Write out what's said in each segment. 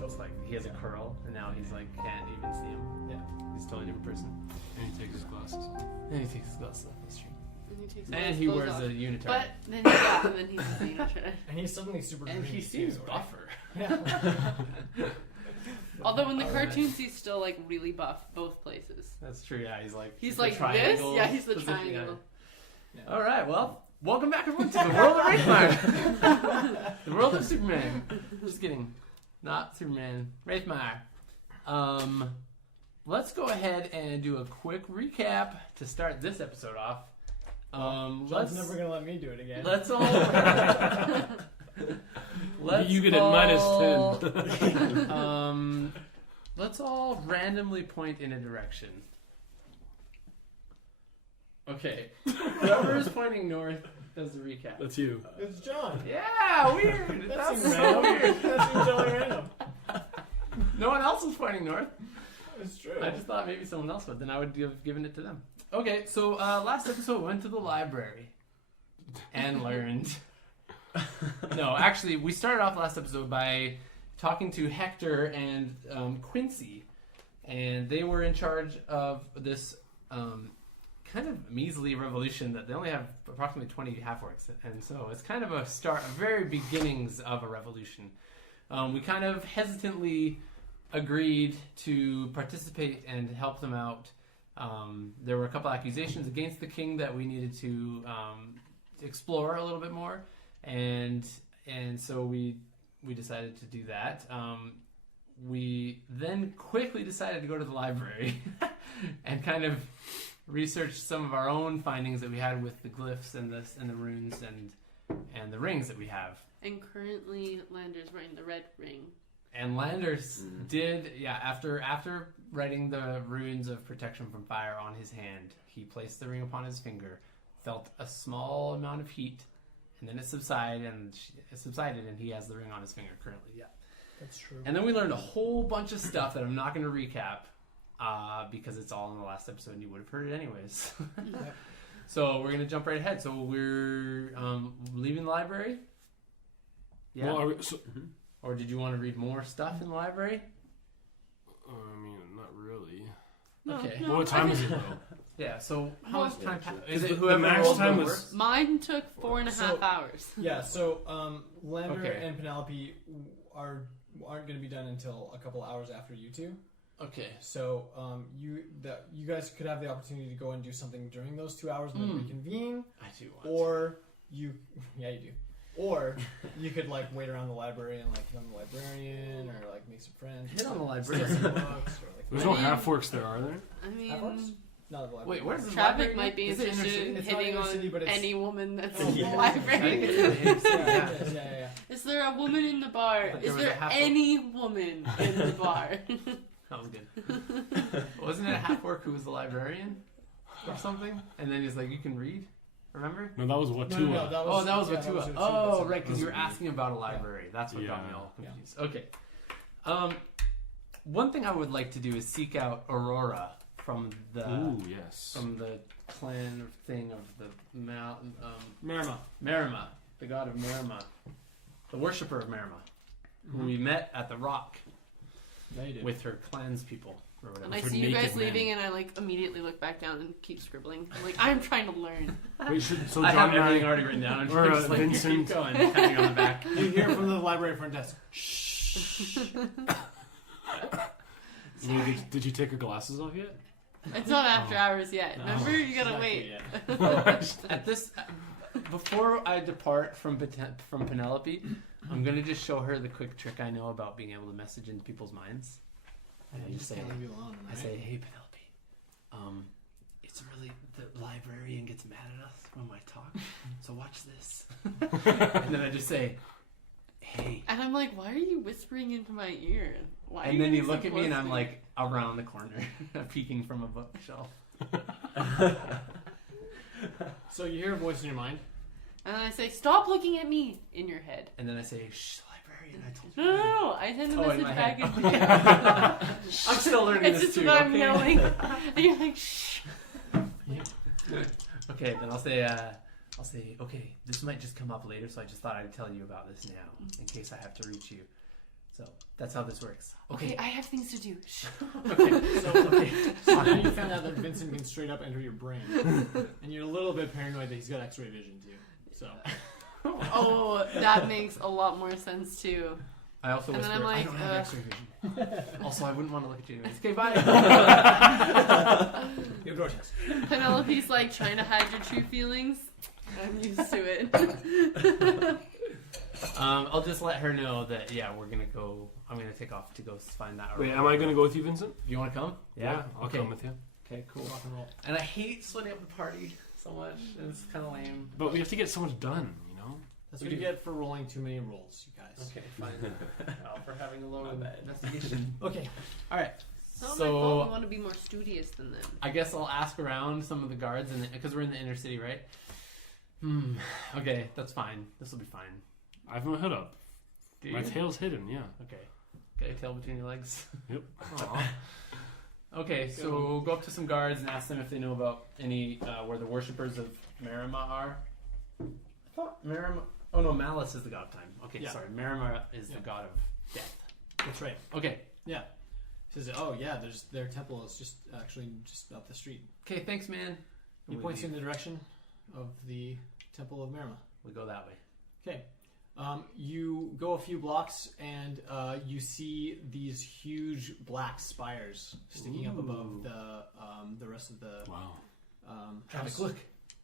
just like he has a curl, and now he's like can't even see him. Yeah, he's a totally different person. And he takes his glasses off. And he takes his glasses off. That's true. And he wears a unitard. But then he's a unitard. And he's suddenly super and green he seems too, buffer. Right? Yeah. Although in the cartoons he's still like really buff both places. That's true. Yeah, he's like this. triangle Yeah, he's the position, triangle. Yeah. All right. Well, welcome back everyone to the World of Raethmire. The world of Superman. Just kidding. Not Superman. Raethmire. Let's go ahead and do a quick recap to start this episode off. John's never gonna let me do it again. Let's all. You get it -10. Let's all randomly point in a direction. Okay. Whoever is pointing north does the recap. That's you. It's John. Yeah, weird. That That's seems so random. weird. That seems totally random. No one else was pointing north. It's true. I just thought maybe someone else would. Then I would have given it to them. Okay, so last episode we went to the library and learned. No, actually, we started off last episode by talking to Hector and Quincy, and they were in charge of this kind of measly revolution that they only have approximately 20 half-orcs, and so it's kind of a very beginnings of a revolution. We kind of hesitantly agreed to participate and help them out. There were a couple accusations against the king that we needed to explore a little bit more, and so we decided to do that. We then quickly decided to go to the library and kind of research some of our own findings that we had with the glyphs and the runes and the rings that we have. And currently Lander's wearing the red ring. And Landers did, after writing the runes of protection from fire on his hand, he placed the ring upon his finger, felt a small amount of heat, and then it subsided, and he has the ring on his finger currently, yeah. That's true. And then we learned a whole bunch of stuff that I'm not going to recap, because it's all in the last episode, and you would have heard it anyways. Yep. So we're going to jump right ahead. So we're leaving the library? Yeah. Well, Or did you want to read more stuff in the library? I mean, not really. Okay. No, Well, what time is it though? Yeah, so how much time Is is it it whoever the max rolled time the was- worst? Mine took 4.5 hours. Yeah, so Lander Okay. and Penelope aren't going to be done until a couple hours after you two. Okay. So you guys could have the opportunity to go and do something during those 2 hours and then reconvene, I do want or you do. Or you could like wait around the library and like become the librarian or like make some friends. Hit on the steal library. some books or like. There's no half-orcs there, are there? I mean, Half-orcs? Not at the library. Wait, where's the traffic library? might be Is it inner interested city? in It's not hitting inner city, but on it's- any woman that's Oh, in the yeah. I think library. it's in the inner city, Yeah. yeah. Is there a woman in the bar? But there Is was a there half-orc. any woman in the bar? That was good. Wasn't it a half-orc who was the librarian or something? And then he's like, you can read? Remember? No, that was what two. that That was yeah, what two. was Oh, right, because That's you were weird. asking about a library. That's what got me Yeah. all confused. Okay. One thing I would like to do is seek out Aurora from the Ooh, yes. clan thing of the mountain. Marima. Marima, the god of Marima, the worshipper of Marima, who we met at the rock Yeah, you did. with her clans people or And whatever. I For see you guys naked men. leaving, and I like immediately look back down and keep scribbling. I'm like, I'm trying to learn. Wait, so I John have everything and I, already written down. And or, just like, Vincent- keep going, patting on the back. You hear from the library front desk. did you take your glasses off yet? It's not after hours yet. No, Remember, you gotta exactly, wait. yeah. At this, before I depart from Penelope, I'm gonna just show her the quick trick I know about being able to message into people's minds. And I You just just say, can't leave you alone. I say, hey Penelope, it's really the librarian gets mad at us when I talk, so watch this. And then I just say, hey. And I'm like, why are you whispering into my ear? Why? And are then you getting look so at me close and to I'm like around the corner, peeking from a bookshelf. So you hear a voice in your mind. And then I say, stop looking at me in your head. And then I say, shh, librarian, I told No, you. no, no. I send a Oh, in message my back head. into your I'm still learning It's this just too. that I'm okay? yelling. And you're like, shh. Okay, then I'll say, okay, this might just come up later, so I just thought I'd tell you about this now, in case I have to reach you. So that's how this works. Okay, I have things to do. Shh. So now you found out that Vincent can straight up enter your brain, and you're a little bit paranoid that he's got X-ray vision too. So Oh, that makes a lot more sense too. I also And then whisper, I'm like, I don't have X-ray vision. Also, I wouldn't want to look at you anyways. Okay, bye. your door test. Penelope's like trying to hide your true feelings. I'm used to it. I'll just let her know that, we're going to go. I'm going to take off to go find that. Wait, am I going to go with you, Vincent? You want to come? I'll Okay. come with you. Okay, cool. Rock and roll. And I hate splitting up the party so much. It's kind of lame. But we have to get so much done, you know? That's what you get for rolling too many rolls, you guys. Okay, fine. For having a low investigation. Okay. All right. It's not my So fault. I want to be more studious than them. I guess I'll ask around some of the guards, because we're in the inner city, right? Okay, that's fine. This will be fine. I have my hood up. Do My you? tail's hidden, yeah. Okay. Got your tail between your legs. Yep. Okay, so go up to some guards and ask them if they know about any where the worshippers of Marima are. I thought Marima. Oh no, Malice is the god of time. Okay, Yeah. sorry. Marima is the god of death. That's right. Okay. Yeah. He says, "Oh yeah, their temple is just up the street." Okay, thanks, man. He points you in the direction of the Temple of Marima. We go that way. Okay. You go a few blocks and you see these huge black spires sticking up above the rest of the Wow. Travis, house. look.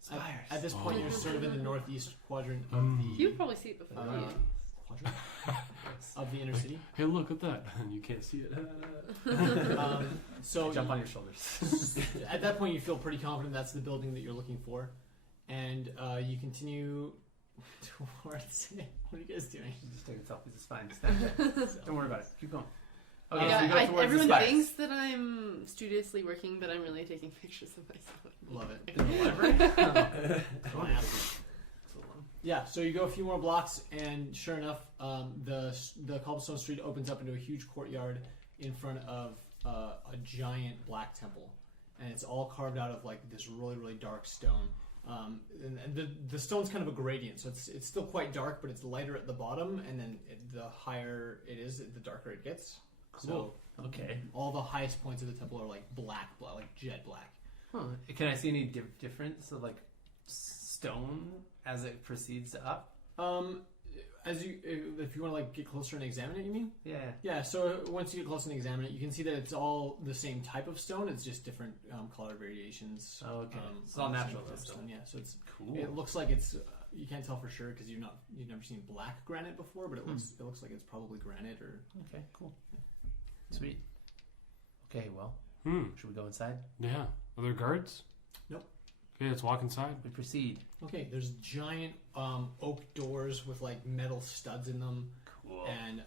At, Spires. at this point, you're sort of in the northeast quadrant of You the probably see it before me. quadrant of the inner city. Hey, look at that. And you can't see it. So Jump on your shoulders. at that point, you feel pretty confident that's the building that you're looking for, and you continue towards it. What are you guys doing? Just taking selfies. It's fine. Snapchat. Don't worry about it. Keep going. Okay, Yeah, so we go towards everyone the spires. thinks that I'm studiously working, but I'm really taking pictures of myself. Love it. In the library? Classic. Yeah, so you go a few more blocks, and sure enough, the cobblestone street opens up into a huge courtyard in front of a giant black temple, and it's all carved out of like this really, really dark stone. And the stone's kind of a gradient, so it's still quite dark, but it's lighter at the bottom, and then the higher it is, the darker it gets. Cool. So Okay. all the highest points of the temple are like black, like jet black. Huh. Can I see any difference of like stone as it proceeds up? If you want to like get closer and examine it, you mean? Yeah. Yeah. So once you get close and examine it, you can see that it's all the same type of stone. It's just different color variations. Oh, okay. It's all on the same natural type of stone. Yeah. So it's Cool. it looks like it's you can't tell for sure because you've never seen black granite before, but it looks like it's probably granite or. Okay. Cool. Sweet. Okay. Well, should we go inside? Yeah. Are there guards? Nope. Okay, let's walk inside. We proceed. Okay. There's giant oak doors with like metal studs in them. Cool. And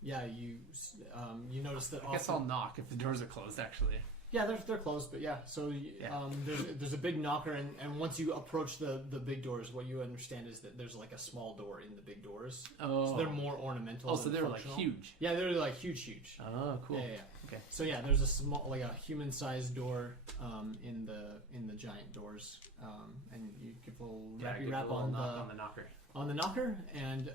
you notice that. I guess I'll knock if the doors are closed. Actually. Yeah, they're closed, but yeah. So there's a big knocker, and once you approach the big doors, what you understand is that there's like a small door in the big doors. Oh. So they're more ornamental. Oh, so than they're like functional. huge. Yeah, they're like huge. Oh, cool. Yeah. Okay. So yeah, there's a small, like a human-sized door in the giant doors, and you give a little rap on the knocker. on the knocker, and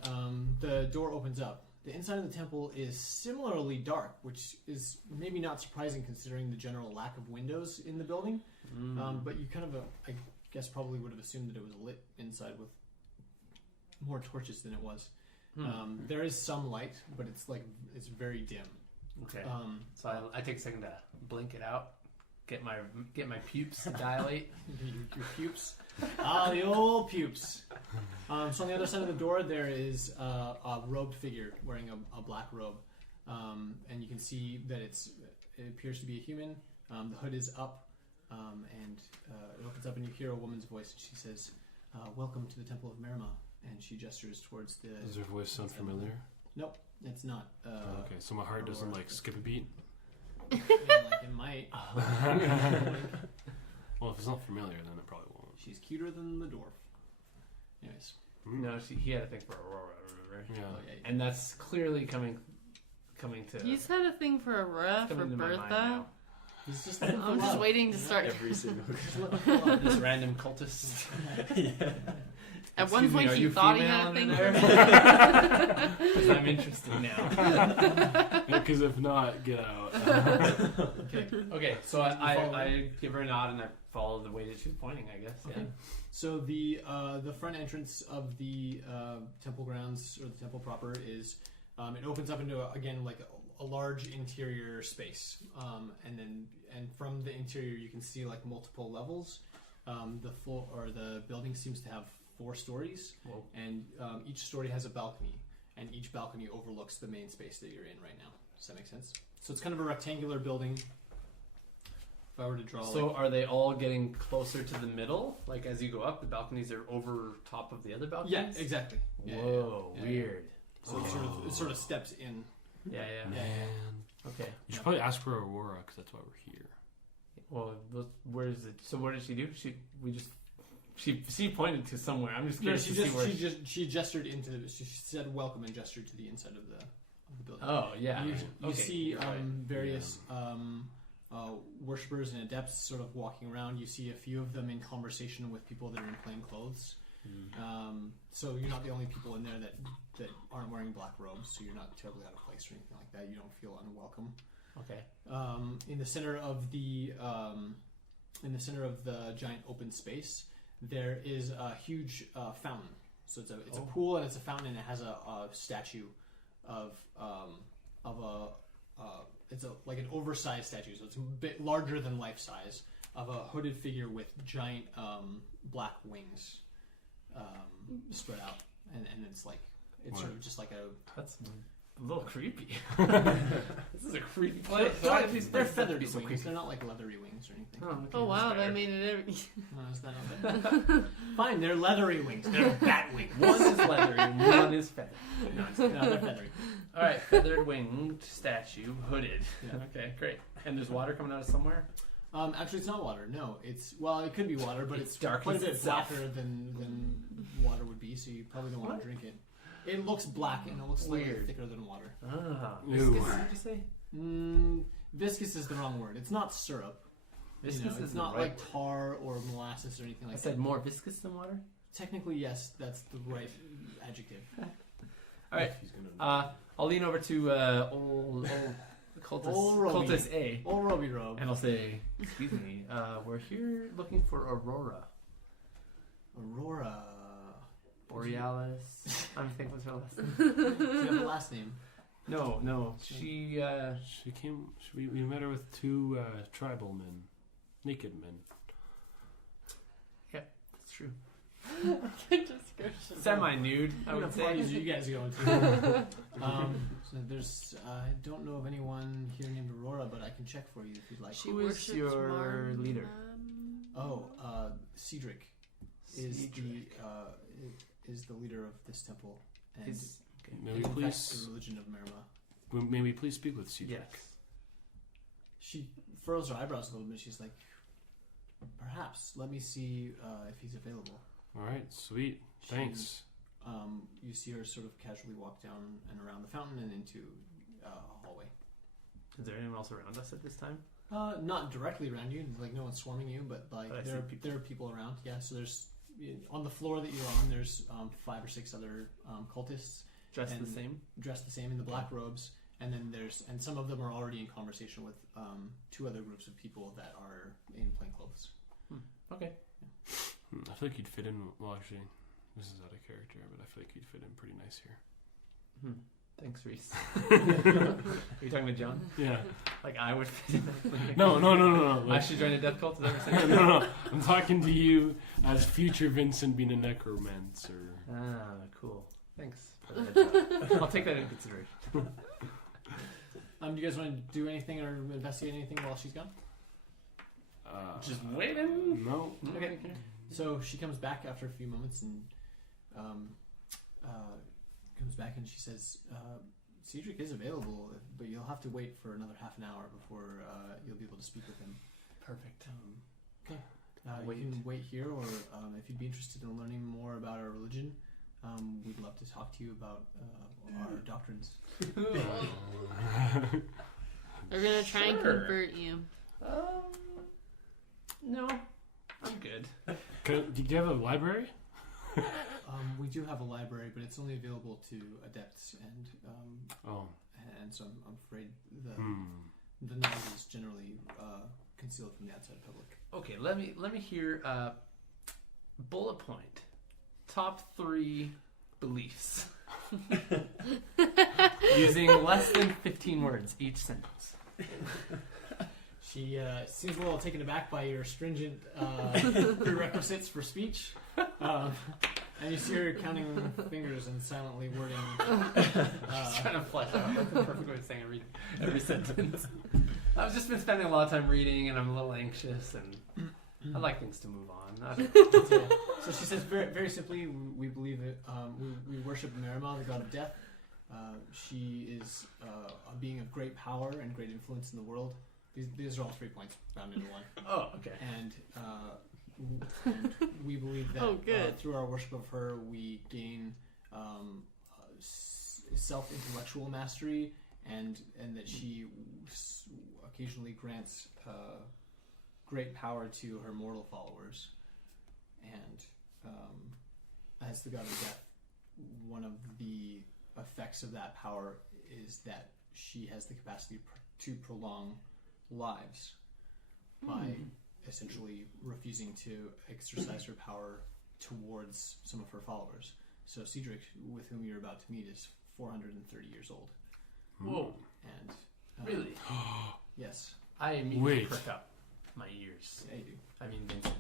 the door opens up. The inside of the temple is similarly dark, which is maybe not surprising considering the general lack of windows in the building. But you kind of, I guess, probably would have assumed that it was lit inside with more torches than it was. There is some light, but it's very dim. Okay. So I take a second to blink it out, get my pupils to dilate. Your pupes. The old pupes. So on the other side of the door, there is a robed figure wearing a black robe, and you can see that it appears to be a human. The hood is up, and it opens up, and you hear a woman's voice. She says, "Welcome to the Temple of Marima," and she gestures towards the. Does her voice sound familiar? Nope, it's not. Okay, so my heart doesn't like skip a beat. Yeah, like it might. Well, if it's not familiar, then it probably won't. She's cuter than the dwarf. Anyways. No, he had a thing for Aurora, remember? Yeah. Oh, yeah. And that's clearly coming to. He's had a thing for Aurora for coming to my mind Bertha. now. He's just I'm just waiting to start. Every single This random cultist. At one Excuse me, point, are he you thought he female had a thing under for there? men. Because I'm interested now. Because if not, get out. Okay, so I give her a nod and I follow the way that she's pointing, I guess. Yeah. Okay. So the front entrance of the temple grounds or the temple proper is it opens up into again like a large interior space, and from the interior you can see like multiple levels. The floor or the building seems to have 4 stories, Whoa. and each story has a balcony, and each balcony overlooks the main space that you're in right now. Does that make sense? So it's kind of a rectangular building. If I were to draw, So are they all getting closer to the middle? Like as you go up, the balconies are over top of the other balconies? yeah, exactly. Yeah, Whoa, yeah. weird. So it sort of steps in. Yeah, yeah. Man. Okay. You should probably ask for Aurora, because that's why we're here. Well, where is it? So what did she do? She pointed to somewhere. I'm just No, curious to see where. she gestured into she said welcome and gestured to the inside of the building. Oh yeah. You Okay, see you're right. various worshippers and adepts sort of walking around. You see a few of them in conversation with people that are in plain clothes. So you're not the only people in there that aren't wearing black robes. So you're not terribly out of place or anything like that. You don't feel unwelcome. Okay. In the center of the giant open space, there is a huge fountain. So it's a pool and it's a fountain, and it has a statue of it's like an oversized statue. So it's a bit larger than life size, of a hooded figure with giant black wings spread out, and it's like it's sort of just like a. That's a little creepy. This is a creepy place. They're feathered wings. They're not like leathery wings or anything. Oh, okay, Oh wow, that's that fair. made it. No, is that not bad? Fine, they're leathery wings. They're bat wings. One is leathery, and one is feathered. No, I'm just kidding. No, they're feathery. All right, feathered winged statue, hooded. Yeah. Okay, great. And there's water coming out of somewhere. Actually, it's not water. No, it could be water, but it's quite a darkness bit itself. blacker than water would be. So you probably don't want What? to drink it. It looks black and it looks slightly Weird. thicker than water. Ah, Ew. viscous, did you say? Viscous is the wrong word. It's not syrup. Viscous It's is the not right like word. tar or molasses or anything I like said that. more viscous than water. Technically, yes, that's the right adjective. All right. He's gonna- I'll lean over to old cultist, Old Roby. cultist A, Old Roby Robe. and I'll say, "Excuse me, we're here looking for Aurora Aurora. Borealis." I'm thinking what's her last name. Do you have a last name? No. She. She came. We met her with 2 tribal men, naked men. That's true. Good description. Semi-nude, I would What say. parties are you guys going to? So there's, I don't know of anyone here named Aurora, but I can check for you if you'd like. She Who is worships your Marima. leader? Cedric is the leader of this temple, and Is- May in we fact, please? the religion of Marima. May we please speak with Cedric? Yes. She furrows her eyebrows a little bit. She's like, perhaps. Let me see if he's available. All right, sweet. Thanks. You see her sort of casually walk down and around the fountain and into a hallway. Is there anyone else around us at this time? Not directly around you, like no one's swarming you, but like But I there see are people around. Yeah, so there's on the floor that you're on. There's 5 or 6 other cultists Dressed And- the same? dressed the same in the black robes, and then and some of them are already in conversation with 2 other groups of people that are in plain clothes. Okay. I feel like you'd fit in. Well, actually, this is out of character, but I feel like you'd fit in pretty nice here. Thanks, Reese. Are you talking to John? Yeah. Like I would fit in? No. I Like, should join a death cult? Is that what you're saying? no. I'm talking to you as future Vincent being a necromancer. Ah, cool. Thanks. for the heads up. I'll take that into consideration. Do you guys want to do anything or investigate anything while she's gone? Just waiting. No. Okay. So she comes back after a few moments and comes back and she says, Cedric is available, but you'll have to wait for another half an hour before you'll be able to speak with him. Perfect. Okay. Wait. You can wait here, or if you'd be interested in learning more about our religion, we'd love to talk to you about our doctrines. We're gonna try and Sure. convert you. No. I'm good. Do you have a library? We do have a library, but it's only available to adepts, and so I'm afraid the knowledge is generally concealed from the outside public. Okay, let me hear bullet point. Top 3 beliefs. Using less than 15 words each sentence. She seems a little taken aback by your stringent prerequisites for speech. And you see her counting fingers and silently wording. Just trying to flesh out the perfect way of saying every sentence. I've just been spending a lot of time reading, and I'm a little anxious, and I like things to move on. So she says very, very simply, we believe it. We worship Marima, the god of death. She is a being of great power and great influence in the world. These are all 3 points bound into one. Oh, okay. And we believe that through our worship of her, we gain self-intellectual mastery, and that she occasionally grants great power to her mortal followers. And as the god of death, one of the effects of that power is that she has the capacity to prolong lives by essentially refusing to exercise her power towards some of her followers. So Cedric, with whom you're about to meet, is 430 years old. Whoa. And really? Yes. I immediately perk up my ears. Yeah, you do. I mean Vincent.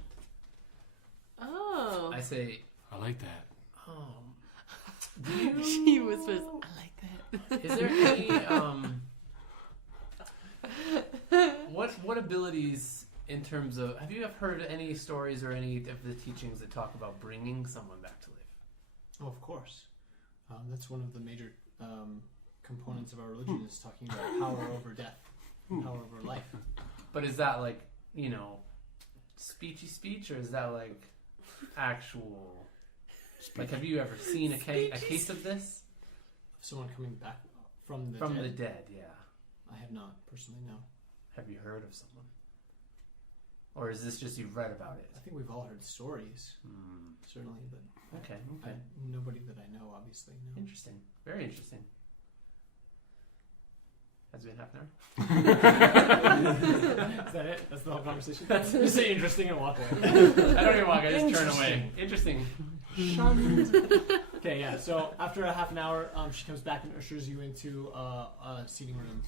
Oh. I say, I like that. She whispers, I like that. Is there any what abilities in terms of, have you ever heard any stories or any of the teachings that talk about bringing someone back to life? Oh, of course. That's one of the major components of our religion, is talking about power over death, and power over life. But is that like, speechy speech, or is that like actual? Like, have you ever seen a case of this? Someone coming back from the From dead? the dead, yeah. I have not personally, no. Have you heard of someone? Or is this just you've read about it? I think we've all heard stories, certainly, but Okay. nobody that I know, obviously. No. Interesting. Very interesting. Has it been half an hour? Is that it? That's the whole conversation? Just say interesting and walk away. I don't even walk, I just turn away. Interesting. Okay, yeah. So after a half an hour, she comes back and ushers you into a seating room.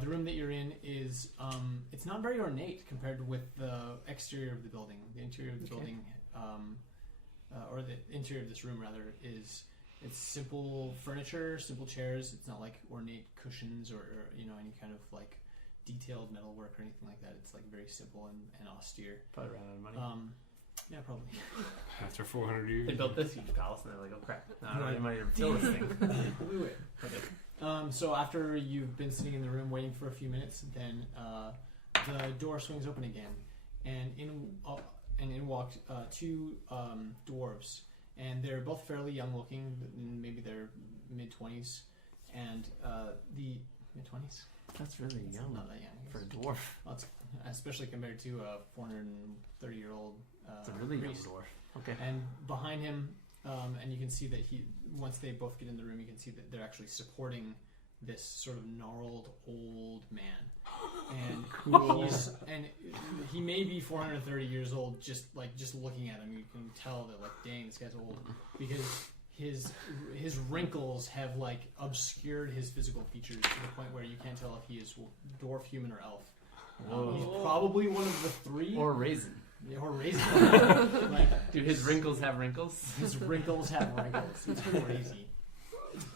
The room that you're in is it's not very ornate compared with the exterior of the building. The interior of the building, or the interior of this room rather, it's simple furniture, simple chairs. It's not like ornate cushions or any kind of like detailed metalwork or anything like that. It's like very simple and austere. Probably ran out of money. Yeah, probably. After 400 years. They built this huge palace and they're like, oh crap. No, I don't need money to build this thing. Okay. So after you've been sitting in the room waiting for a few minutes, then the door swings open again, and in walk 2 dwarves, and they're both fairly young looking, maybe they're mid-20s, and the mid-20s. That's really young. Not that young for a dwarf. Well, it's, especially compared to a 430-year-old. It's a really young priest. dwarf. Okay. And behind him, and you can see that once they both get in the room, you can see that they're actually supporting this sort of gnarled old man. And he may be 430 years old. Just looking at him, you can tell that, like, dang, this guy's old, because his wrinkles have like obscured his physical features to the point where you can't tell if he is dwarf, human, or elf. He's probably one of the 3. Or raisin. Or raisin. Like, do his wrinkles have wrinkles? His wrinkles have wrinkles. It's crazy.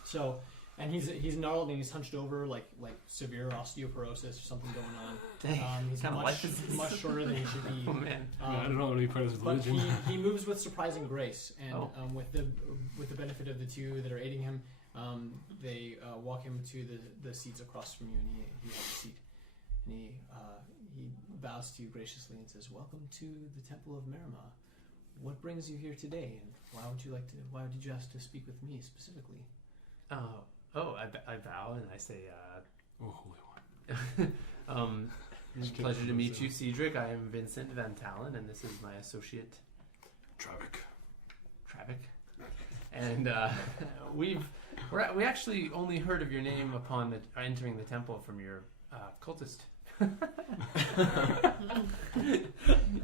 So, and he's gnarled and he's hunched over like severe osteoporosis or something going on. Dang. He's much shorter than he should be. Oh man. I don't know any part of his But religion. he moves with surprising grace, and with the benefit of the 2 that are aiding him, they walk him to the seats across from you, and he has a seat, and he bows to you graciously and says, "Welcome to the Temple of Marima. What brings you here today, and why did you ask to speak with me specifically?" I bow and I say, oh, holy one. Pleasure to meet you, Cedric. I am Vincent Van Talen, and this is my associate, Travic. Travic. and we actually only heard of your name upon entering the temple from your cultist.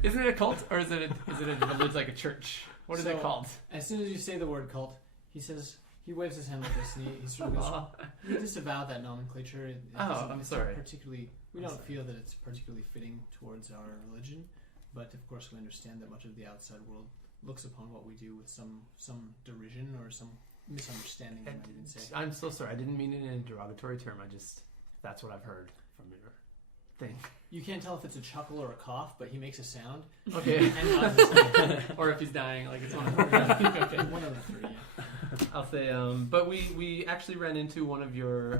Isn't it a cult or is it a village like a church? What is it called? As soon as you say the word cult, he waves his hand like this, and he sort of goes, "We disavow that nomenclature. I'm sorry. We don't feel that it's particularly fitting towards our religion, but of course we understand that much of the outside world looks upon what we do with some derision or some misunderstanding. I might even say. I'm so sorry. I didn't mean it in a derogatory term. That's what I've heard from your thing. You can't tell if it's a chuckle or a cough, but he makes a sound. Okay. And nods his head. Or if he's dying, like it's one of Okay, one of the three. Yeah. I'll say, but we actually ran into one of your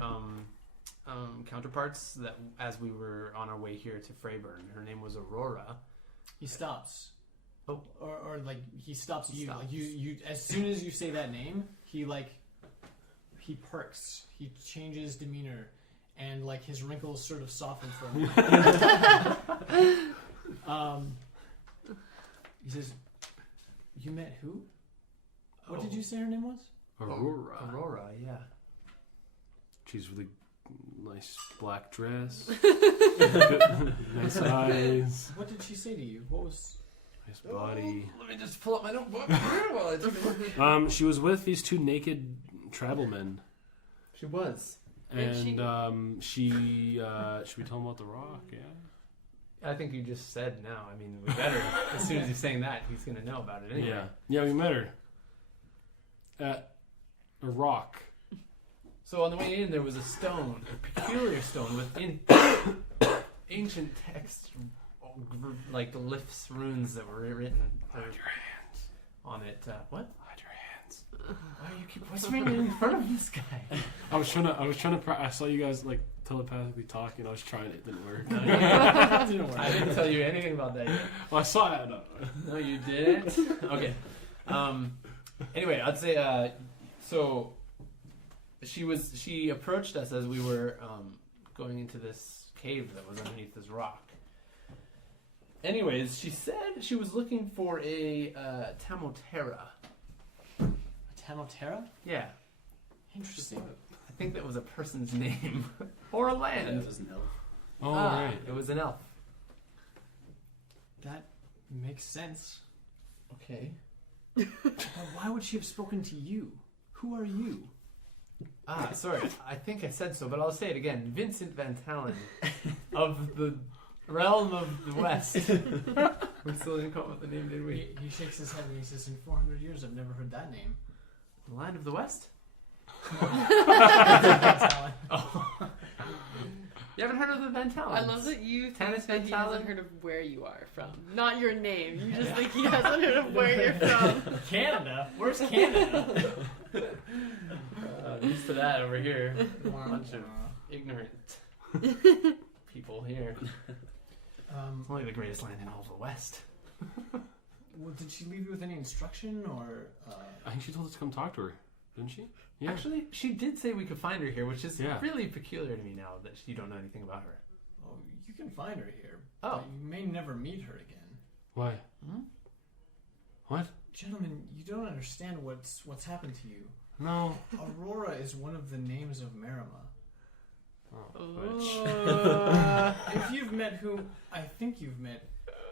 counterparts that as we were on our way here to Freyburn. Her name was Aurora. He stops. Oh. Or like he stops you. Stops. Like you as soon as you say that name, he perks. He changes demeanor. And like his wrinkles sort of soften for a moment. He says, "You met who? What did you say her name was?" Aurora. Aurora, yeah. She's really nice black dress. Nice eyes. What did she say to you? What was? Nice body. Let me just pull up my notebook. She was with these two naked tribal men. She was. And should we tell him about the rock? Yeah. I think you just said no. I mean, we better. As soon as he's saying that, he's going to know about it anyway. Yeah, we met her at a rock. So on the way in, there was a stone, a peculiar stone with ancient text, like glyphs, runes that were written Hide your hands on it. What? Hide your hands. Why do you keep whispering in front of this guy? I saw you guys like telepathically talking. I was trying. It didn't work. No, I didn't tell you anything about that yet. Well, I saw it. No, you didn't. Okay. Anyway, I'd say so. She approached us as we were going into this cave that was underneath this rock. Anyways, she said she was looking for a Tamotera. Tamotera? Yeah. Interesting. I think that was a person's name. Or a land. It was an elf. Oh, right. It was an elf. That makes sense. Okay. But why would she have spoken to you? Who are you? Sorry. I think I said so, but I'll say it again. Vincent Van Tallen of the realm of the West. We still didn't come up with the name, did we? He shakes his head and he says, "In 400 years, I've never heard that name." The land of the West? Oh. You haven't heard of the Van Talens? I love that you think Tennis that Van he Tallen? hasn't heard of where you are from. Not your name. You just think he hasn't heard of where you're from. Canada? Where's Canada? Used to that over here. A bunch of ignorant people here. It's only the greatest land in all of the West. Well, did she leave you with any instruction or? I think she told us to come talk to her, didn't she? Yeah. Actually, she did say we could find her here, which is Yeah. really peculiar to me now that you don't know anything about her. Oh, you can find her here. Oh. But you may never meet her again. Why? Hmm? What? Gentlemen, you don't understand what's happened to you. No. Aurora is one of the names of Marima. If you've met who I think you've met,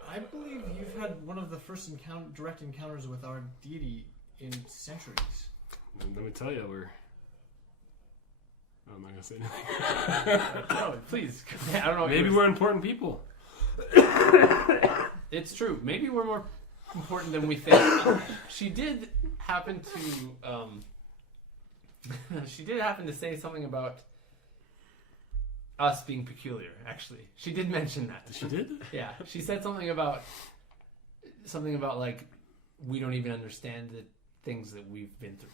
I believe you've had one of the first direct encounters with our deity in centuries. Let me tell you, I'm not gonna say anything. No, please. I don't know. Maybe we're important people. It's true. Maybe we're more important than we think. She did happen to say something about us being peculiar. Actually, she did mention that. She did? Yeah, she said something about like we don't even understand the things that we've been through.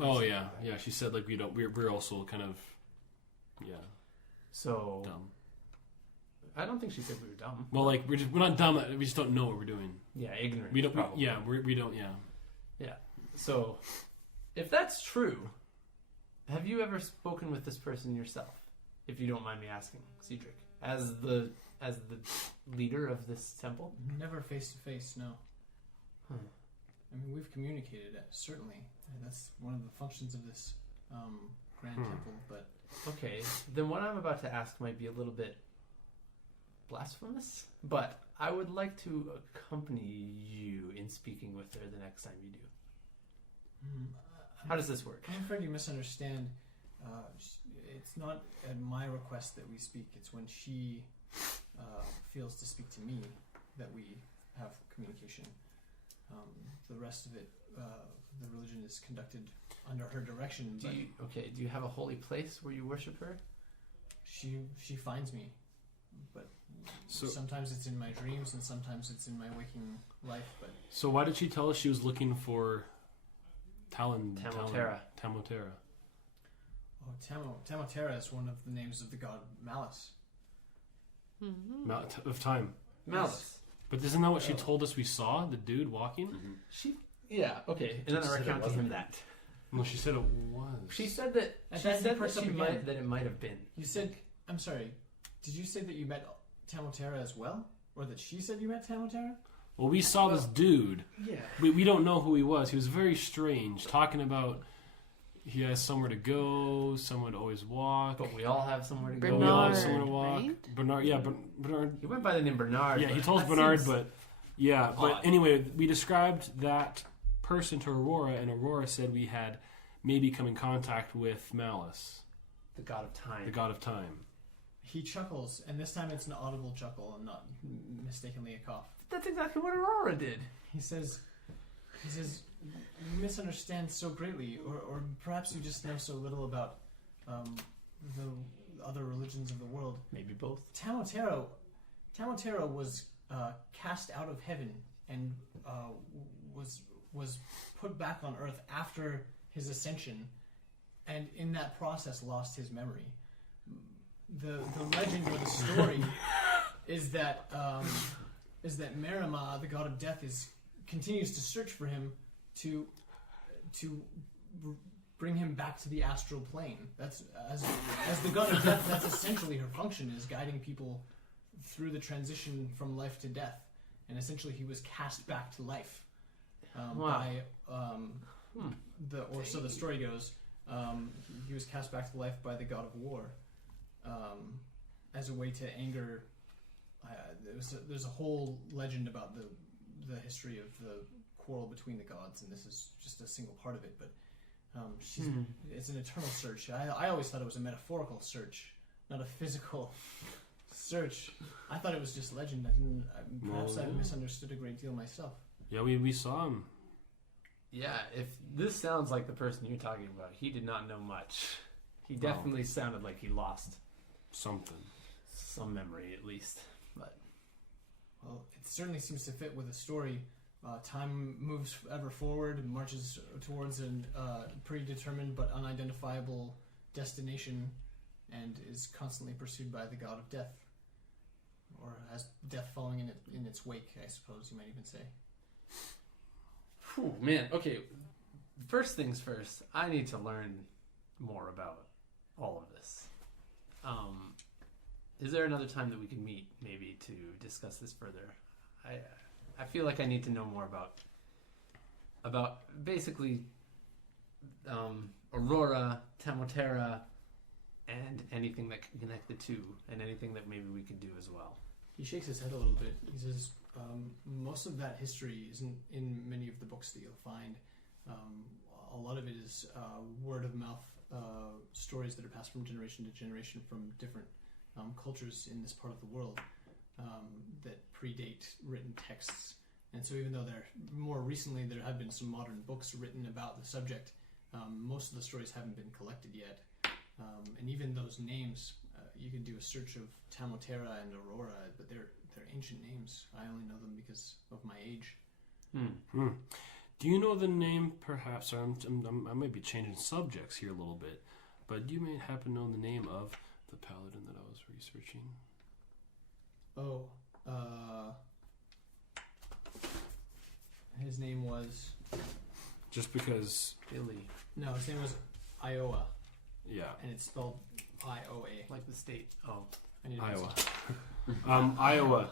Oh yeah. She said like we're also kind of So dumb. I don't think she said we were dumb. Well, like we're not dumb. We just don't know what we're doing. Yeah, ignorant. We don't. Probably. We don't. Yeah. Yeah. So, if that's true, have you ever spoken with this person yourself? If you don't mind me asking, Cedric, as the leader of this temple. Never face to face, no. I mean, we've communicated it, certainly. And that's one of the functions of this grand temple, but... Okay, then what I'm about to ask might be a little bit blasphemous, but I would like to accompany you in speaking with her the next time you do. How does this work? I'm afraid you misunderstand. It's not at my request that we speak. It's when she feels to speak to me that we have communication. The rest of it, the religion is conducted under her direction. Do you have a holy place where you worship her? She finds me, but sometimes it's in my dreams and sometimes it's in my waking life. But so why did she tell us she was looking for Tamotera? Tamotera. Oh, Tamotera is one of the names of the god Malice. Of time. Malice. But isn't that what she told us we saw? The dude walking? Yeah, okay. And then I recount to him that. No, she said it was. She said that it might have been. You said, I'm sorry, did you say that you met Tamotera as well? Or that she said you met Tamotera? Well, we saw this dude. Yeah. We don't know who he was. He was very strange, talking about he has somewhere to go, someone to always walk. But we all have somewhere to go. We all have Bernard, somewhere to walk. right? Bernard, yeah, Bernard. He went by the name Bernard. Yeah, but he told us that Bernard, seems but yeah. But odd. anyway, we described that person to Aurora, and Aurora said we had maybe come in contact with Malice, the god of time. the god of time. He chuckles, and this time it's an audible chuckle and not mistakenly a cough. That's exactly what Aurora did. He says, you misunderstand so greatly, or perhaps you just know so little about the other religions of the world. Maybe both. Tamotera was cast out of heaven and was put back on Earth after his ascension, and in that process lost his memory. The legend or the story is that Marima, the god of death, continues to search for him to bring him back to the astral plane. That's as the god of death. That's essentially her function, is guiding people through the transition from life to death. And essentially, he was cast back to life by so the story goes. He was cast back to life by the god of war as a way to anger. There's a whole legend about the history of the quarrel between the gods, and this is just a single part of it. But it's an eternal search. I always thought it was a metaphorical search, not a physical search. I thought it was just legend. Perhaps I misunderstood a great deal myself. Yeah, we saw him. Yeah, if this sounds like the person you're talking about, he did not know much. He definitely sounded like he lost Something. some memory, at least. But Well, it certainly seems to fit with the story. Time moves ever forward and marches towards a predetermined but unidentifiable destination, and is constantly pursued by the god of death, or has death following in its wake, I suppose you might even say. Whew, man, okay. First things first, I need to learn more about all of this. Is there another time that we can meet, maybe, to discuss this further? I feel like I need to know more about basically Aurora, Tamotera, and anything that can connect the two, and anything that maybe we could do as well. He shakes his head a little bit. He says, most of that history isn't in many of the books that you'll find. A lot of it is word of mouth stories that are passed from generation to generation from different cultures in this part of the world that predate written texts. And so even though more recently there have been some modern books written about the subject, most of the stories haven't been collected yet. And even those names, you can do a search of Tamotera and Aurora, but they're ancient names. I only know them because of my age. Do you know the name, perhaps? I might be changing subjects here a little bit, but do you may happen to know the name of the paladin that I was researching? Oh, his name was... Just because... Billy, No, his name was Iowa, Yeah. and it's spelled I-O-A. like the state. Oh, I need to Iowa. Iowa.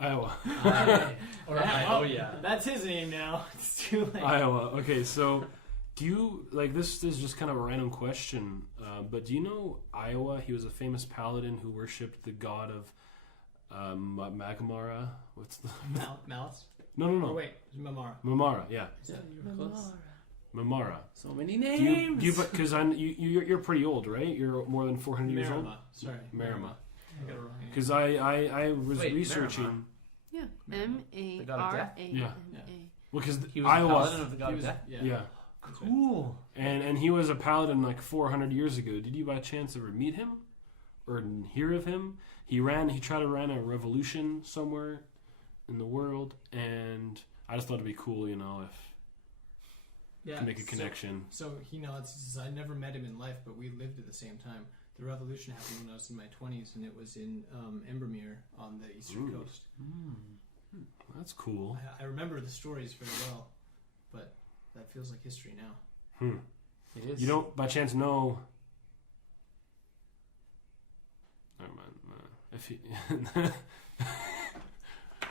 Iowa. Or Oh, yeah. That's his name now. It's too late. Iowa. Okay, so do you like this? Is just kind of a random question, but do you know Iowa? He was a famous paladin who worshipped the god of Magamara. What's the Malice? No. Oh, wait. It's Mamara. Mamara. Yeah, Yeah, you were close. Mamara. So many Do names. you because you're pretty old, right? You're more than 400 years old. Marima. Sorry. Marima. I got it wrong. Because I was Wait, researching. Yeah. The god of death? M-A-R-A-M-A. Well, because He was a Iowa. paladin of the god He of was- death. Yeah. That's right. Cool. And he was a paladin like 400 years ago. Did you by chance ever meet him or hear of him? He tried to run a revolution somewhere in the world, and I just thought it'd be cool, if Yeah. to make a connection. So he nods. He says, "I never met him in life, but we lived at the same time. The revolution happened when I was in my 20s, and it was in Embermere on the eastern Ooh. coast. That's cool. I remember the stories very well, but that feels like history now." It is. You don't by chance know? Never mind. If he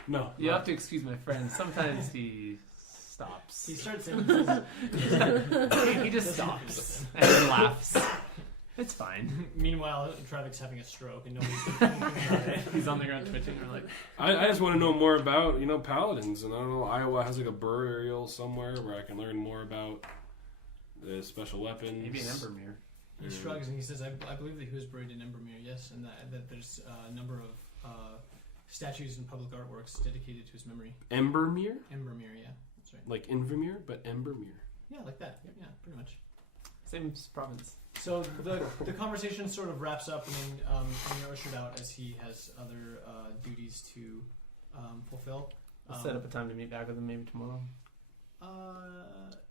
no, You have to excuse my friend. Sometimes he stops. He starts sentences. he just stops and then laughs. It's fine. Meanwhile, Travik's having a stroke, and nobody's doing anything about it. He's on the ground twitching. We're like, I just want to know more about paladins, and I don't know. Iowa has like a burial somewhere where I can learn more about the special weapons. maybe an Embermere. He shrugs and he says, I believe that he was buried in Embermere, yes, and that there's a number of statues and public artworks dedicated to his memory. Embermere, Embermere, yeah, that's right. like Invermere, but Embermere. Yeah, like that. Yeah, pretty much. Same province. So the conversation sort of wraps up, and then you're ushered out as he has other duties to fulfill. We'll set up a time to meet back with him maybe tomorrow.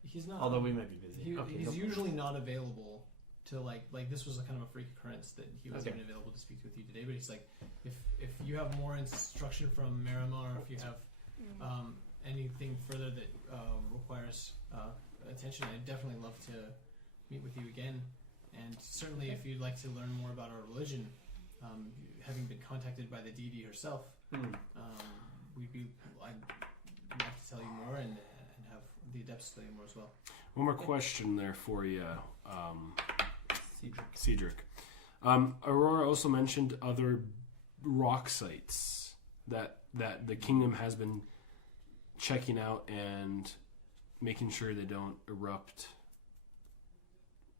He's not. Although we might be busy. He's usually not available to like this was a kind of a freak occurrence that he wasn't Okay. even available to speak with you today. But he's like, if you have more instruction from Marima, or if you have anything further that requires attention, I'd definitely love to meet with you again. And certainly, if you'd like to learn more about our religion, having been contacted by the deity herself, I'd love to tell you more and have the adepts tell you more as well. One more question there for you, Cedric. Cedric. Aurora also mentioned other rock sites that the kingdom has been checking out and making sure they don't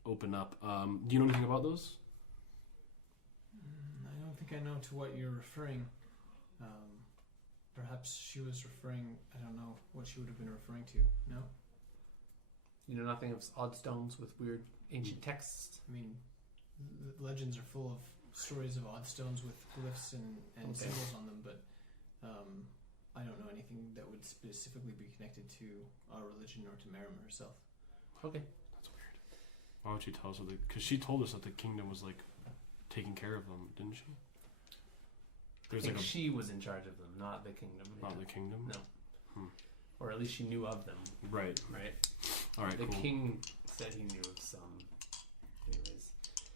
open up. Do you know anything about those? I don't think I know to what you're referring. Perhaps she was referring. I don't know what she would have been referring to. No, You know nothing of odd stones with weird ancient texts? I mean, the legends are full of stories of odd stones with glyphs and Okay. symbols on them, but I don't know anything that would specifically be connected to our religion or to Marima herself. Okay. That's weird. Why would she tell us? Because she told us that the kingdom was like taking care of them, didn't she? I think she was in charge of them, not the kingdom. Not the kingdom. No. Or at least she knew of them. Right. Right. All right. The cool. king said he knew of some. Anyways.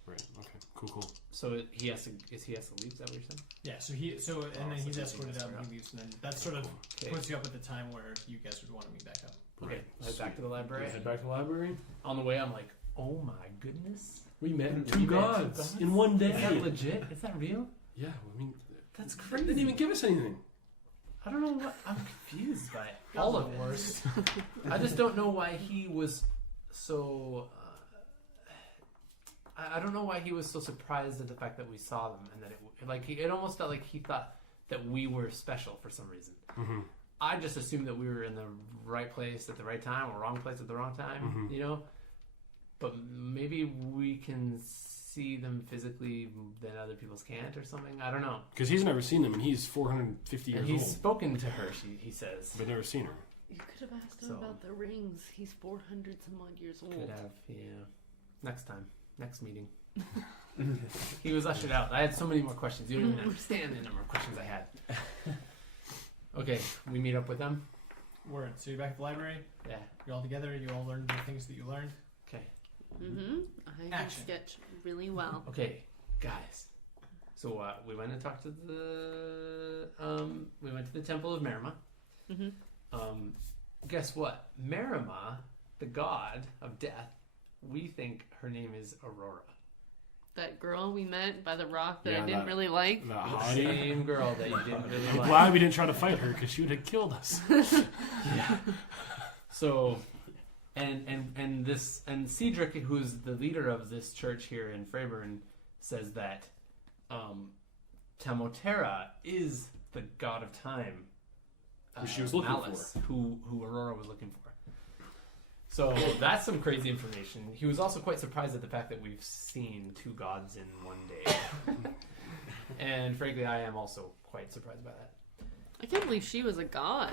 Right. Okay. Cool. So he has to leave? Is that what you're saying? Yeah. So then so he's he's escorted out escorted and he leaves, and then that sort of Okay. puts you up at the time where you guys would want to meet back up. Okay. Right. Head back to the library. Head back to the library. On the way, I'm like, oh my goodness. We met We met two two gods gods? in one day. Is that legit? Is that real? Yeah. I mean, That's they crazy. didn't even give us anything. I don't know what. I'm confused by God's all the of it. worst. I just don't know why he was so. I don't know why he was so surprised at the fact that we saw them and that it almost felt like he thought that we were special for some reason. Mm-hmm. I just assumed that we were in the right place at the right time or wrong place at the wrong time, But maybe we can see them physically that other people can't or something. I don't know. Because he's never seen them, and he's 450 And years he's old, spoken to her, he says. but never seen her. You could have asked him So- about the rings. He's 400 some odd years old. Could have, yeah. Next time. Next meeting. He was ushered out. I had so many more questions. You don't even understand the number of questions I had. Okay, we meet up with them. Word. So you're back at the library. Yeah. You're all together. You all learned the things that you learned. Okay. I can Action. sketch really well. Okay, guys. So we went and talked to the temple of Marima. Mm-hmm. Guess what? Marima, the god of death, we think her name is Aurora. That girl we met by the rock that Yeah, I didn't really like. That The hottie. same girl that you didn't really I'm like. glad we didn't try to fight her because she would have killed us. Yeah. So, and Cedric, who's the leader of this church here in Freyburn, says that Tamotera is the god of time. Who she was looking Malice, who Aurora was looking for. So that's some crazy information. He was also quite surprised at the fact that we've seen two gods in one day. And frankly, I am also quite surprised by that. I can't believe she was a god.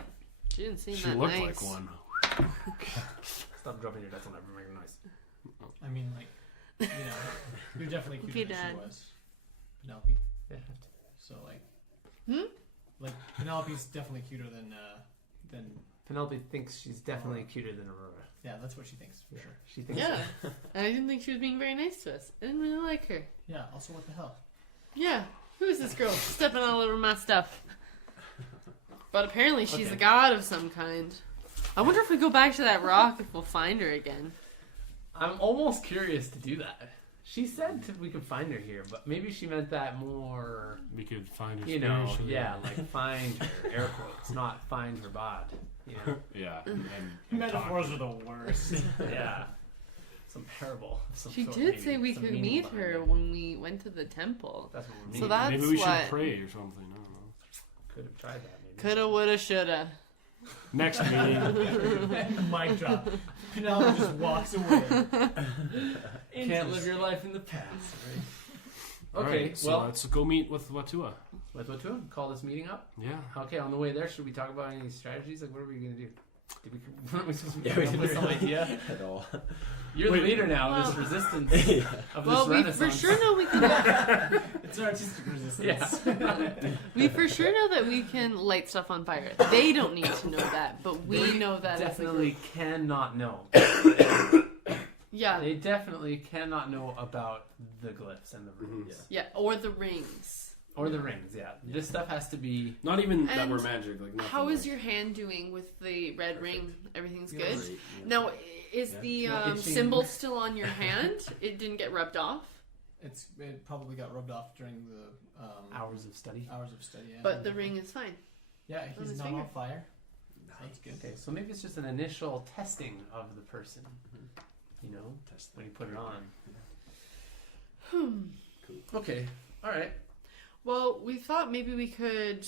She didn't seem She that looked nice. like one. Stop dropping your nuts on that, we're making noise. I mean, like, you know, you're definitely Okay, cuter than Dad. she was. Penelope. Yeah. So, like... Hmm? Like, Penelope's definitely cuter than... Penelope thinks she's definitely cuter than Aurora. Yeah, that's what she thinks, for sure. She thinks Yeah. I didn't think she was being very nice to us. I didn't really like her. Yeah, also, what the hell? Yeah. Who is this girl stepping all over my stuff? But apparently she's Okay. a god of some kind. I wonder if we go back to that rock if we'll find her again. I'm almost curious to do that. She said we could find her here, but maybe she meant that more, We could find her you know, spiritually. yeah, like find her, air quotes, not find her bod. You know? Yeah. Metaphors are the worst. Yeah. Some parable. of some She sort, did maybe. say we Some could meaning meet behind her it. when we went to the temple. That's what we're So meaning. that's Maybe we what- should pray or something. I don't know. Could have tried that, maybe. Coulda, woulda, shoulda. Next meeting. Mic drop. Penelope just walks away. Can't live your life in the past, right? Okay, Alright, so well, let's go meet with Watua. with what to call this meeting up? Yeah. Okay, on the way there, should we talk about any strategies? Like, what are we going to do? Did we, weren't we supposed to Yeah, come we up didn't with some really idea? at all. You're Wait. the leader now of this Well- resistance, Yeah. of Well, this we for renaissance. sure know we can. It's artistic resistance. Yeah. We for sure know that we can light stuff on fire. They don't need to know that, but we know that. as a Definitely group. cannot know. Yeah, They definitely cannot know about the glyphs and the runes. yeah, or the rings. Or the rings, yeah. This stuff has to be... Not even that And we're magic. Like nothing How is like- your hand doing with the red ring? Everything's Yeah, good. Great, yeah. Now, is Yeah. the No itching. symbol still on your hand? It didn't get rubbed off, It probably got rubbed off during the Hours of study. hours of study. Yeah. but the ring is fine. Yeah, on he's his not finger. on fire. That's good. Okay, so maybe it's just an initial testing of the person. You know, Test when you put it on. Hmm. Okay, alright. Well, we thought maybe we could.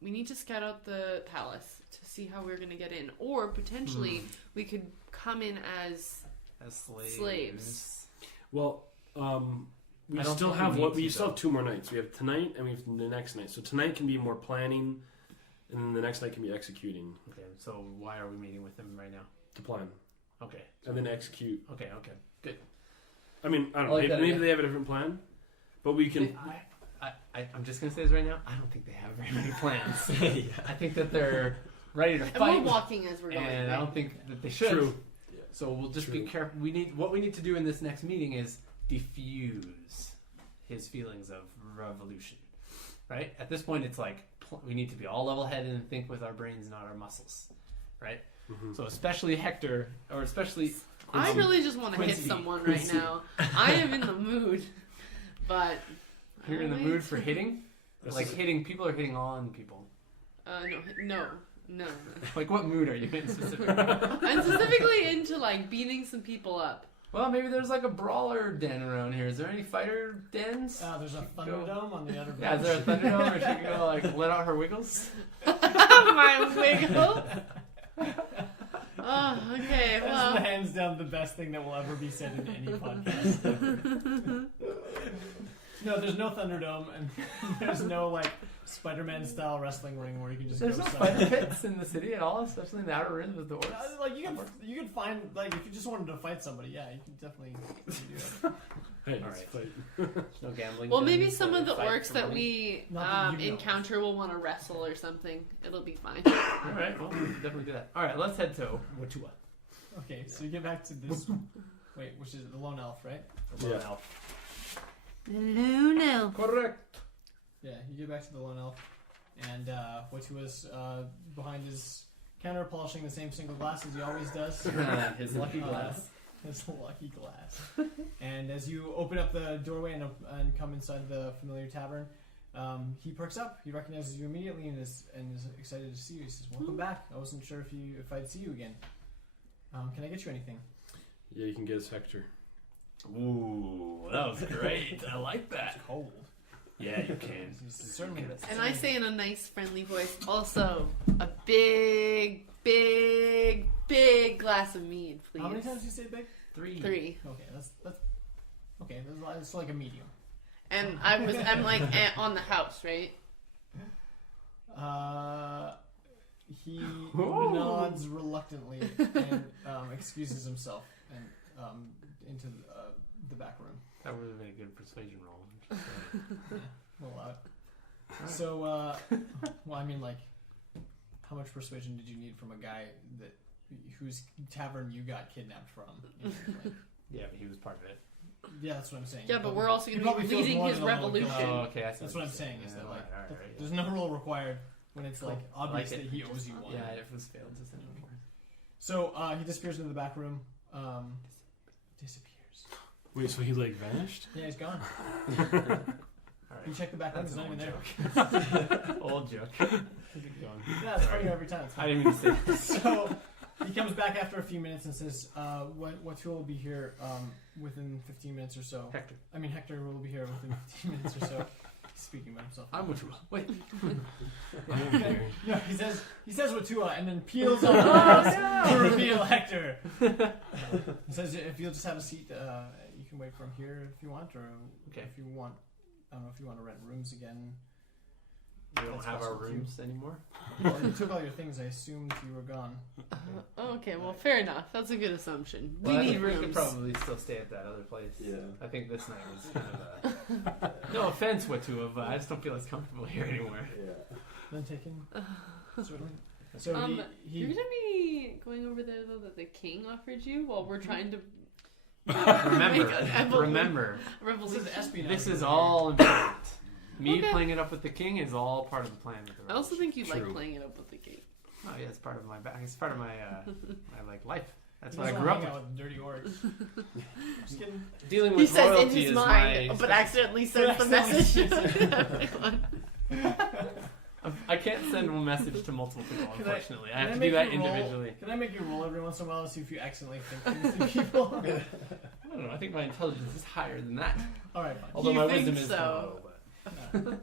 We need to scout out the palace to see how we're going to get in, or potentially we could come in as. As slaves. Slaves. Well, we I don't still think we have need we to, still though. have 2 more nights. We have tonight and we have the next night. So tonight can be more planning, and then the next night can be executing Okay, so why are we meeting with them right now? to plan Okay, and then execute. okay. I mean, I don't I know. like Maybe, that maybe idea. they have a different plan, but we can. I'm just gonna say this right now. I don't think they have very many plans. yeah. I think that they're ready to And we're fight, walking as we're going. and I right? don't think that they should. True. So we'll just True. be careful. What we need to do in this next meeting is diffuse his feelings of revolution. Right? At this point, it's like we need to be all level-headed and think with our brains, not our muscles. Right? Mhm. So especially Hector, or especially I really just want to hit Quincy. someone Quincy. right now. I am in the mood, but you're in the I'll mood wait. for hitting. Like hitting people or hitting on people. No. Like what mood are you in specifically? I'm specifically into like beating some people up. Well, maybe there's like a brawler den around here. Is there any fighter dens? There's a Go. Thunderdome on the outer Yeah, is there a Thunderdome where she can go like let out her wiggles? My wiggle. Oh, okay. That's Well, hands down the best thing that will ever be said in any podcast. No, there's no Thunderdome, and there's no like Spider-Man style wrestling ring where you can just There's go no somewhere. fighter pits in the city at all, especially in the outer rim with the orcs. Like you could find like if you just wanted to fight somebody, yeah, you could definitely do it. Hey, All let's right. fight. There's no gambling. well, dens maybe some where of they the fight orcs for that money. we Not that you know. encounter will want to wrestle or something. It'll be fine. All right, well, we can definitely do that. All right, let's head to Watua. Okay, so you get back to this. Wait, which is the lone elf, right? The lone Yeah. elf. Balloon elf. Correct. Yeah, you get back to the lone elf, and Watua's behind his counter polishing the same single glass as he always does. His lucky glass. His lucky glass. And as you open up the doorway and come inside the familiar tavern, he perks up. He recognizes you immediately and is excited to see you. He says, "Welcome back. I wasn't sure if I'd see you again. Can I get you anything?" Yeah, you can get us Hector. Ooh, that was great. I like that. It's cold. Yeah, you can. Certainly. And I say in a nice, friendly voice, also, a big, big, big glass of mead, please. How many times did you say big? 3. 3. Okay, that's okay. That's like a medium. And I'm like on the house, right? He Whoa. nods reluctantly and excuses himself and into the back room. That would have been a good persuasion roll. We'll allow it. So, well, I mean, like, how much persuasion did you need from a guy whose tavern you got kidnapped from? You know, like, Yeah, but he was part of it. yeah, that's what I'm saying. Yeah, but we're also going to be leading his revolution. Oh, okay. I see That's what what I'm you're saying. Is Yeah, that like all right, there's no rule required when it's Cool. like I like obvious it. that he owes you one. Yeah, it was failed to send him more. So he disappears into the back room. Disappears. Wait, so he like vanished? Yeah, he's gone. All You right. check the back room. That's He's an not even old there. joke. Old joke. Keep going. Yeah, it's funny every time. It's I fine. didn't mean to say that. So he comes back after a few minutes and says, "What tool will be here within 15 minutes or so?" Hector. I mean, Hector will be here within 15 minutes or so. He's speaking about himself. I'm with you. Wait. Okay. No, he says Watua and then peels off the glass to reveal Hector. He says, "If you'll just have a seat, you can wait from here if you want, or Okay. if you want, I don't know if you want to rent rooms again." We don't That's have our possible, too. rooms anymore. Well, you took all your things. I assumed you were gone. Okay, well, fair enough. That's a good assumption. Well, we I need think we could rooms. probably still stay at that other place. Yeah. I think this night was kind of no offense, Watua, but I just don't feel as comfortable here anymore. Yeah. Then taken. Certainly. So he You're gonna be going over there though that the king offered you while we're trying to Remember, Make an remember, revolution. This is espionage. this is all important. Me Okay. playing it up with the king is all part of the plan. With the I also think you True. like playing it up with the king. oh yeah, it's part of my back. It's part of my my like life. That's He what I doesn't grew wanna up hang out with dirty orcs. Just kidding. with. Dealing with He says in royalty his is mind, my but accidentally sends the Accidentally message to everyone. I can't send one message to multiple people, Can I- unfortunately. I Can have to make do that you roll- individually. Can I make you roll every once in a while to see if you accidentally think things to people? I don't know. I think my intelligence is higher than that. All right, fine. Although You my think wisdom is so? low. But No.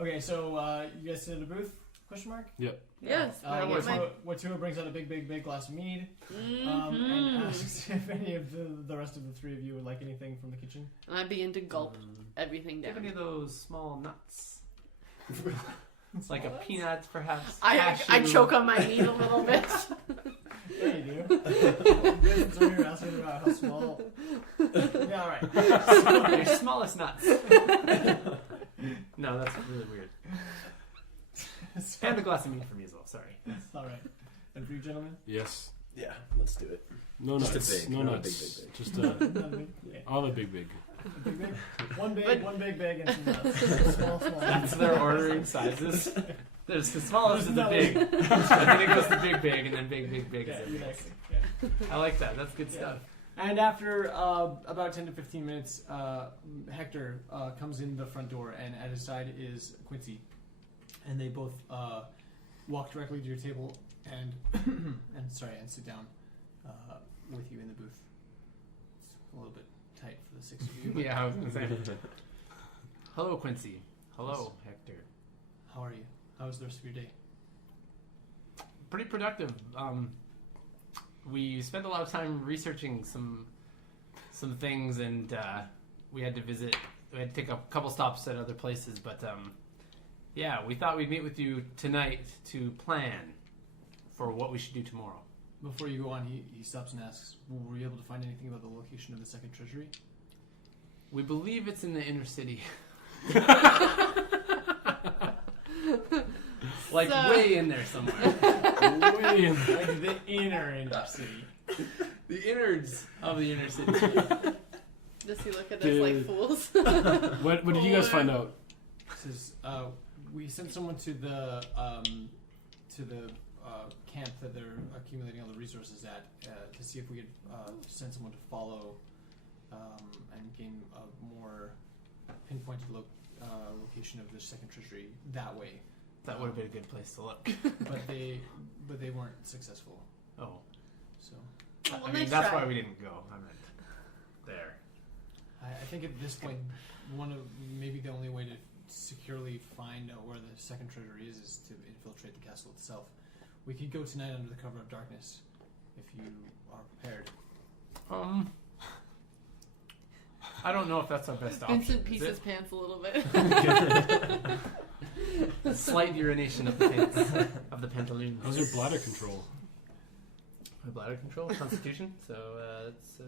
Okay, so you guys sit at a booth? Question mark. Yes. Watua brings out a big glass of mead, Mm-hmm. and asks if any of the rest of the three of you would like anything from the kitchen. And I begin to gulp everything do you have any down. of those small nuts? It's like a peanut, perhaps. I cashew. choke on my meat a little bit. Yeah, you do. So you're asking about how small. Yeah, all right. Your smallest nuts. No, that's really weird. And the glass of meat for me as well. Sorry. All right. And for you gentlemen? Yes. Yeah, let's do it. No Just a nuts. big, no not a nuts. big. Just Not big? Okay. all the big. Big. One big, But- one big, and some nuts. Small. That's their ordering sizes. There's the smallest and the No. big. And then it goes to big, and then big Yeah, is everything else. exactly. Yeah. I like that. That's good Yeah. stuff. And after about 10 to 15 minutes, Hector comes in the front door, and at his side is Quincy. And they both walk directly to your table and and sit down with you in the booth. It's a little bit tight for the six of you. Yeah, I was gonna say. Hello, Quincy. Hello, Hector. How are you? How was the rest of your day? Pretty productive. We spent a lot of time researching some things, and we had to visit. We had to take a couple stops at other places, but yeah, we thought we'd meet with you tonight to plan for what we should do tomorrow. Before you go on, he stops and asks, were you able to find anything about the location of the second treasury? We believe it's in the inner city. Like So- way in there somewhere. Way in like the inner city. The innards of the inner city. Does he look at us Dude. like fools? What did you guys find out? This is, we sent someone to the camp that they're accumulating all the resources at to see if we could send someone to follow and gain a more pinpointed location of the second treasury that way. That would have been a good place to look. but they weren't successful. Oh. So Well, I mean, nice that's try. why we didn't go. I meant there. I think at this point, maybe the only way to securely find out where the second treasury is to infiltrate the castle itself. We could go tonight under the cover of darkness, if you are prepared. I don't know if that's our best option. Vincent is pees it? his pants a little bit. Slight urination of the pants, of the pantaloons. How's your bladder control? My bladder control, constitution. So it's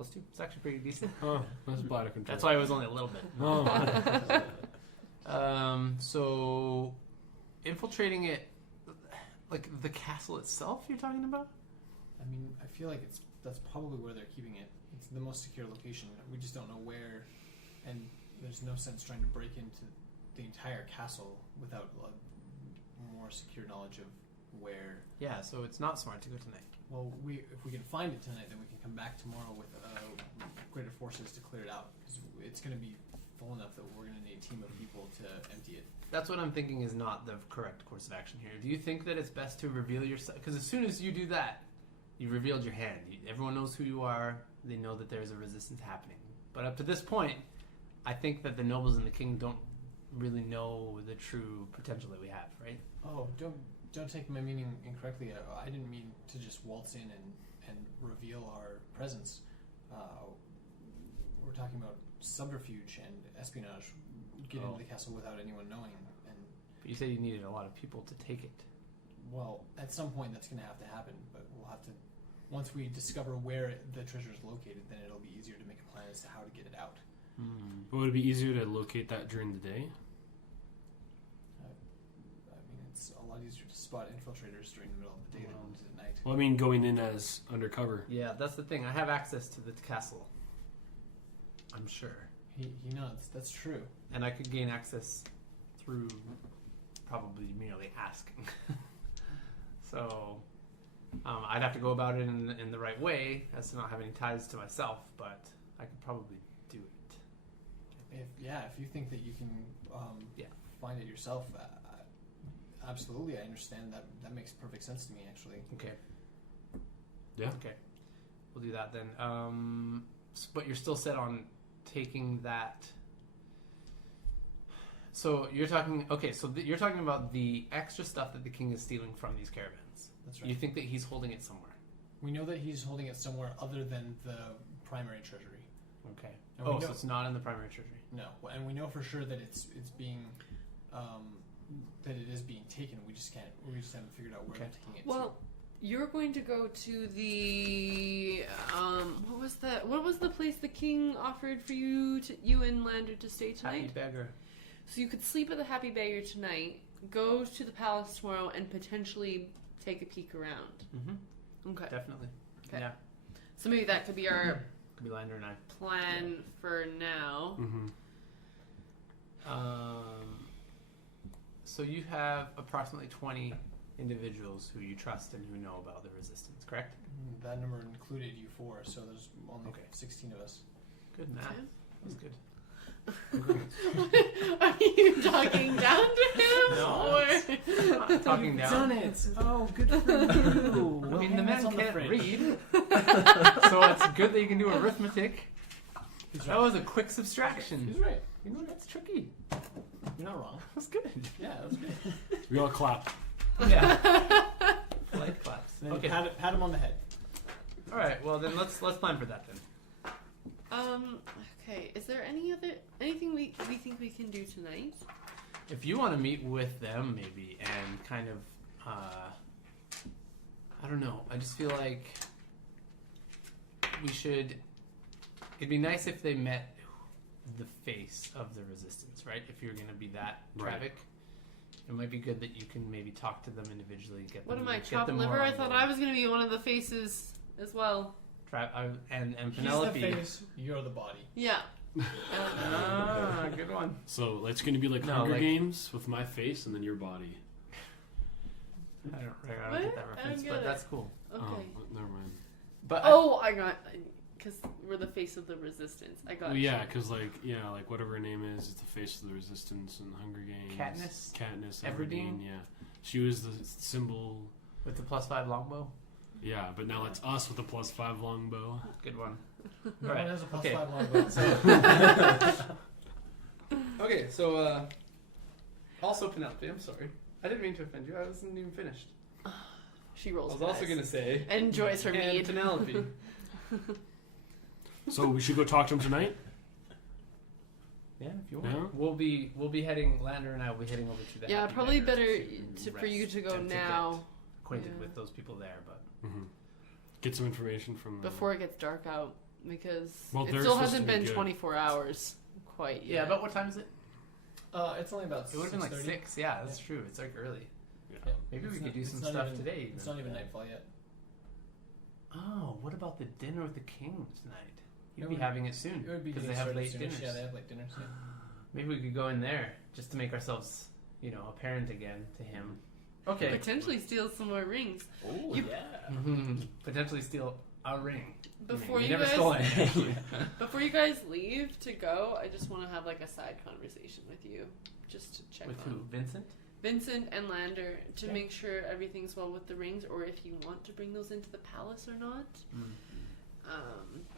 +2. It's actually pretty decent. Oh, that's bladder control. That's why it was only a little bit. Oh. So infiltrating it, like the castle itself, you're talking about? I mean, I feel like that's probably where they're keeping it. It's the most secure location. We just don't know where, and there's no sense trying to break into the entire castle without more secure knowledge of where. Yeah. So it's not smart to go tonight. Well, if we can find it tonight, then we can come back tomorrow with greater forces to clear it out. Because it's going to be full enough that we're going to need a team of people to empty it. That's what I'm thinking is not the correct course of action here. Do you think that it's best to reveal yourself? Because as soon as you do that, you revealed your hand. Everyone knows who you are. They know that there's a resistance happening. But up to this point, I think that the nobles and the king don't really know the true potential that we have, right? Oh, don't take my meaning incorrectly. I didn't mean to just waltz in and reveal our presence. We're talking about subterfuge and espionage. Get into the castle without anyone knowing. And But you said you needed a lot of people to take it. well, at some point that's going to have to happen. But we'll have to. Once we discover where the treasure is located, then it'll be easier to make a plan as to how to get it out. But would it be easier to locate that during the day? I mean, it's a lot easier to spot infiltrators during the middle of the day than it is at night. Well, I mean, going in as undercover. Yeah, that's the thing. I have access to the castle. I'm sure. He nods. That's true. And I could gain access through probably merely asking. So I'd have to go about it in the right way as to not have any ties to myself, but I could probably do it. If you think that you can find it yourself, absolutely, I understand that. That makes perfect sense to me, actually. Okay. Yeah. Okay. We'll do that then. But you're still set on taking that. So you're talking. Okay. So you're talking about the extra stuff that the king is stealing from these caravans. That's right. You think that he's holding it somewhere? We know that he's holding it somewhere other than the primary treasury. Okay. And we So know- it's not in the primary treasury. No, and we know for sure that it's being that it is being taken. We just haven't figured out where Okay. they're taking it. Well, you're going to go to the what was the place the king offered for you and Lander to stay tonight? Happy beggar. So you could sleep at the Happy Beggar tonight, go to the palace tomorrow, and potentially take a peek around. Mm-hmm. Okay. Definitely. Okay. Yeah. So maybe that could be our Could be Lander and I. plan for now. Mm-hmm. So you have approximately 20 individuals who you trust and who know about the resistance, correct? That number included you four, so there's only Okay. 16 of us. Good math. Okay. That's good. Are you talking down to him? No, Or? I'm not talking down. it! Oh, good for you! I mean, the man can't fridge. read, so it's good that you can do arithmetic. He's That right. was a quick subtraction. He's right. You know, that's tricky. You're not wrong. That's good. Yeah, that was good. We all clap. Yeah. Light claps. And then Okay. pat him on the head. All right. Well, then let's plan for that then. Okay. Is there anything we think we can do tonight? If you want to meet with them, maybe, and kind of, I don't know. I just feel like we should. It'd be nice if they met the face of the resistance, right? If you're going to be that Right. traffic, it might be good that you can maybe talk to them individually. What them, am I, get chopped them liver? more I on thought board. I was going to be one of the faces as well. And He's the Penelope. face, you're the body. Yeah. Ah, good one. So it's going to be like No, Hunger like- Games with my face and then your body. I don't What? get that I don't reference, get but it. that's cool. Okay. Oh, never mind. But Oh, I got, because we're the face of the resistance. I got. Well, yeah, because like whatever her name is, it's the face of the resistance in the Hunger Games. Katniss Everdeen. Yeah, she was the symbol. with the +5 longbow. Yeah, but now it's us with the +5 longbow. Good one. No Right. one has a plus Okay. 5 longbow. Okay, so also Penelope. I'm sorry. I didn't mean to offend you. I wasn't even finished. She I rolls. was also eyes. gonna say And enjoys her and mead. Penelope. So we should go talk to him tonight. Yeah, if you want. Yeah. We'll be heading. Lander and I will be heading over to that. Yeah, Happy probably Beggar better for you rest to go and now get acquainted Yeah. with those people there, but Mm-hmm. Get some information from. before it gets dark out, because Well, it they're still supposed hasn't to be been good. 24 hours quite yeah. yet. About what time is it? It's only about It would have been like 6:30. 6. Yeah, that's true. It's like early. Yeah. Yeah. Maybe It's we not- could do it's some not stuff even- today. Even. It's not even nightfall yet. Oh, what about the dinner with the king tonight? He'd It be would- having it soon It would be because they getting have started late soonish. dinners. Yeah, they have late dinners. Yeah. Maybe we could go in there just to make ourselves, apparent again to him. Okay. Potentially steal some more rings. Oh You- yeah. Potentially steal a ring. Before you you never guys stole anything. Before you guys leave to go, I just want to have like a side conversation with you, just to check With on who? Vincent? Vincent and Lander to Okay. make sure everything's well with the rings, or if you want to bring those into the palace or not.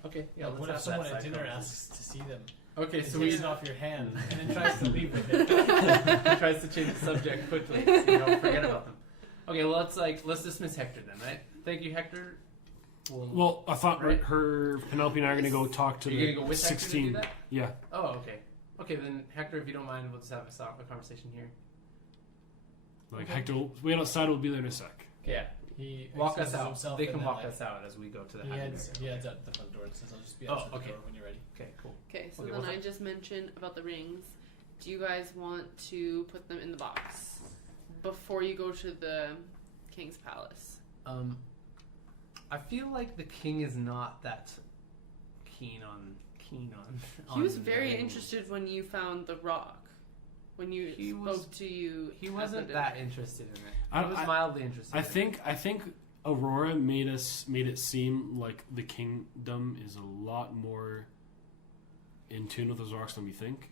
Okay. Yeah. Like, let's what have if someone that at side dinner conversation. asks to see them? Okay, And so takes we it off your hand and then tries to leave with it. tries to change the subject quickly. So you don't forget about them. Okay. Well, let's dismiss Hector then, right? Thank you, Hector. Well, I thought Right. her Penelope and I are going to go talk to Are you the gonna go with 16. Hector to do that? Yeah. Oh, okay. Okay, then Hector, if you don't mind, we'll just have a conversation here. Like Okay. Hector, wait outside. We'll be there in a sec. Yeah. He Walk us excuses out. himself They and can then, walk like, us out as we go to the He Happy heads Beggar. out the front door and says, "I'll just be Oh, outside the okay. door when you're ready." Okay, cool. Okay, so Okay, then what's I up? just mentioned about the rings. Do you guys want to put them in the box before you go to the king's palace? I feel like the king is not that keen on. He was on very the rings. interested when you found the rock. When you He spoke was- to you, He at wasn't the that dinner. interested in it. I- He was I- mildly interested. I in think Aurora made it seem like the kingdom is a lot more in tune with those rocks than we think,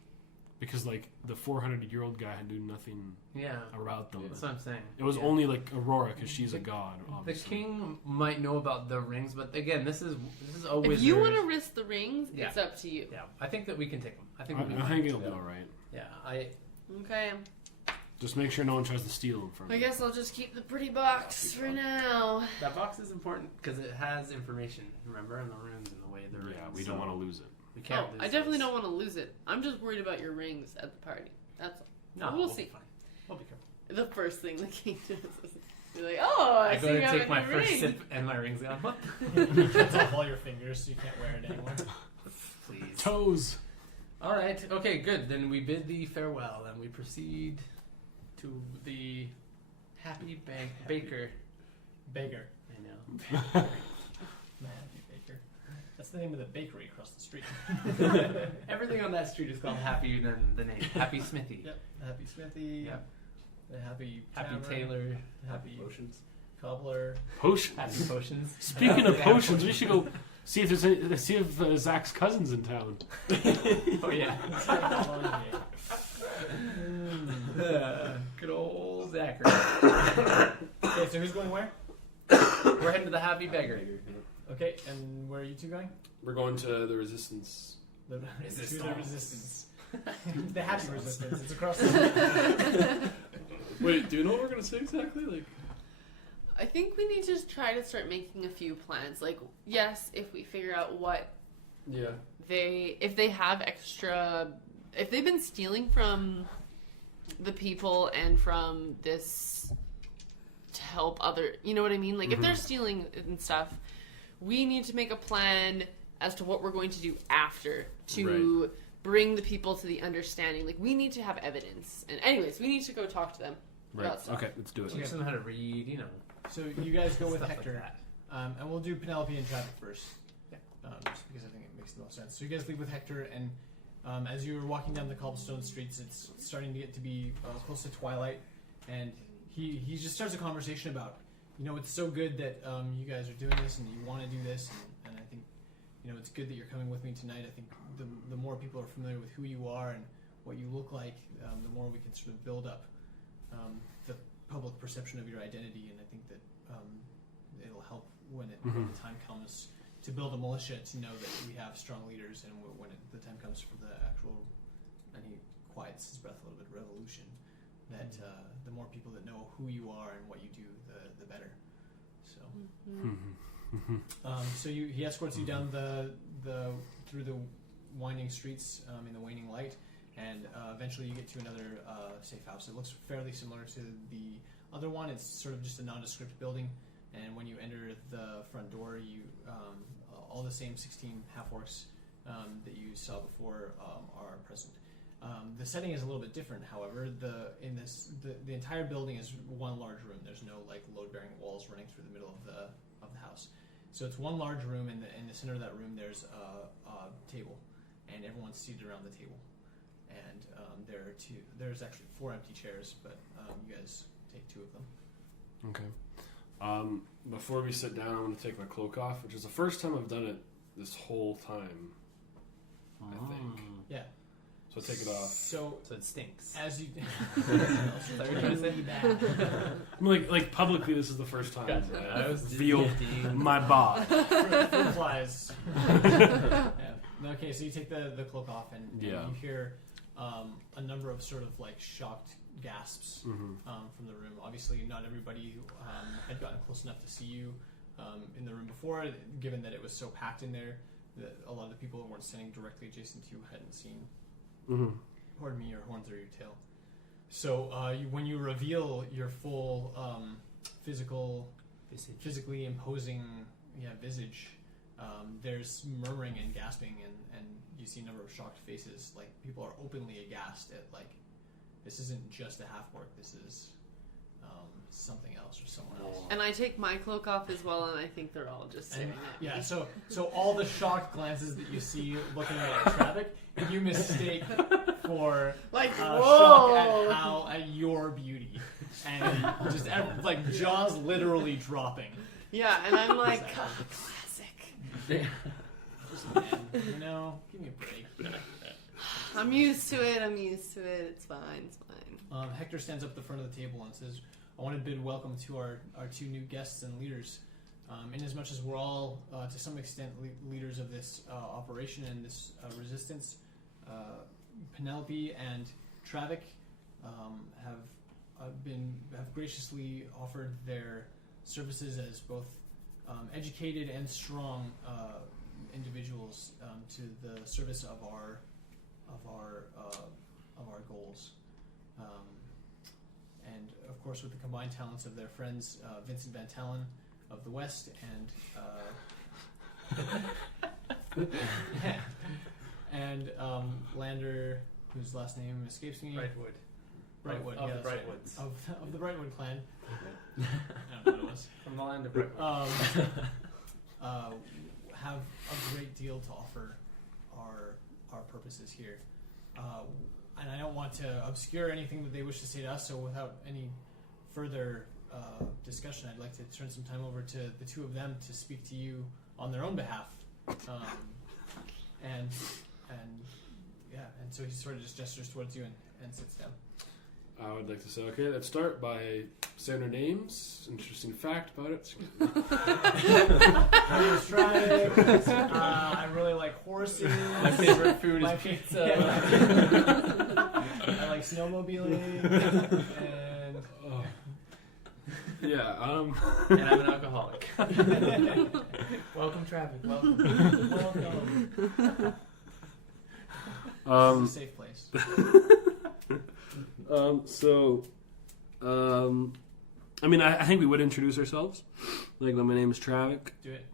because like the 400-year-old guy had do nothing it. Yeah, about them. that's what I'm saying. It was Yeah. only like Aurora because she's a god. The Obviously. king might know about the rings, but again, this is a wizard. If you want to risk the rings, Yeah. it's up to you. Yeah, I think that we can take them. I I think we'll be think fine. it'll be all right. Yeah, Okay. Just make sure no one tries to steal them from I you. guess I'll just keep the pretty box for now. that box is important because it has information. Remember, on the runes and the way the rings. Yeah, we don't want to lose it. We can't. Oh, lose I definitely this. don't want to lose it. I'm just worried about your rings at the party. That's all. No, We'll be see. fine. We'll be careful. The first thing the king does is be like, "Oh, I I see go you to have take a my new first ring." sip and my ring's gone. What? He cuts off all your fingers so you can't wear it anymore. Please. Toes. All right. Okay. Good. Then we bid thee farewell, and we proceed to the Happy Baker. Baker. I know. The Happy Baker. That's the name of the bakery across the street. Everything on that street is called Happy. Then the name Happy Smithy. Yep. The Happy Smithy. Yep. The Happy Happy Tavern, Taylor. Happy Potions. Cobbler. Potions. Happy Potions. Speaking of They have potions, we should go see if Zach's cousin's in town. Oh yeah. Okay, Good old Zachary. so who's going where? We're heading to the Happy Beggar. Okay, and where are you two going? We're going to the Resistance. The Resistance. To the Resistance. The Happy Resistance. It's across the Wait, do you know what we're gonna say exactly? Like, I think we need to try to start making a few plans. Like, yes, if we figure out what yeah, if they have extra, if they've been stealing from the people and from this to help other, you know what I mean? Like, if they're stealing and stuff, we need to make a plan as to what we're going to do after to bring the people to the understanding. Like, we need to have evidence. And anyways, we need to go talk to them about stuff. Okay, let's do it. Teach them how to read, So you guys go with stuff Hector, like that. and we'll do Penelope and traffic first. just because I think it makes the most sense. So you guys leave with Hector, and as you're walking down the cobblestone streets, it's starting to get to be close to twilight, and he just starts a conversation about, it's so good that you guys are doing this and you want to do this, and I think, it's good that you're coming with me tonight. I think the more people are familiar with who you are and what you look like, the more we can sort of build up the public perception of your identity, and I think that it'll help when the time comes to build a militia, to know that we have strong leaders, and when the time comes for the actual, and he quiets his breath a little bit, revolution, that the more people that know who you are and what you do, the better. So, so he escorts you down through the winding streets in the waning light, and eventually you get to another safe house. It looks fairly similar to the other one. It's sort of just a nondescript building, and when you enter the front door, you all the same 16 half-orcs that you saw before are present. The setting is a little bit different, however. The entire building is one large room. There's no load-bearing walls running through the middle of the house. So it's one large room. In the center of that room, there's a table, and everyone's seated around the table. And there's actually 4 empty chairs, but you guys take 2 of them. Okay. Before we sit down, I'm going to take my cloak off, which is the first time I've done it this whole time, I think. Yeah. So take it off. So it stinks. As you like publicly, this is the first time I was revealed my bod. Fruit flies. Yeah. Okay, so you take the cloak off, and you hear a number of sort of shocked gasps from the room. Obviously, not everybody had gotten close enough to see you in the room before, given that it was so packed in there that a lot of the people who weren't standing directly adjacent to you hadn't seen pardon me, your horn through your tail. So when you reveal your full physically imposing visage, there's murmuring and gasping, and you see a number of shocked faces. People are openly aghast at this isn't just a half-orc, this is something else or someone else. And I take my cloak off as well, and I think they're all just staring at me. Yeah, so all the shocked glances that you see looking at Travic, you mistake for shock at your beauty, and just jaws literally dropping. Yeah, and I'm like, classic. Man, give me a break. I'm used to it. It's fine. Hector stands up at the front of the table and says, I want to bid welcome to our 2 new guests and leaders. In as much as we're all, to some extent, leaders of this operation and this resistance, Penelope and Travic have graciously offered their services as both educated and strong individuals to the service of our goals. And of course, with the combined talents of their friends, Vincent Van Tallen of the West and Lander, whose last name escapes me. Brightwood, of yeah, the Brightwoods. Of the Brightwood clan. I don't know what it was. From the land of Brightwood. Have a great deal to offer our purposes here. And I don't want to obscure anything that they wish to say to us, so without any further discussion, I'd like to turn some time over to the 2 of them to speak to you on their own behalf. And so he sort of just gestures towards you and sits down. I would like to say, okay, let's start by saying our names. Interesting fact about it. My name is Travic. I really like horses. My favorite food is pizza. I like snowmobiling. And and I'm an alcoholic. Welcome, Travic. Welcome. This is a safe place. I think we would introduce ourselves. My name is Travic. Do it.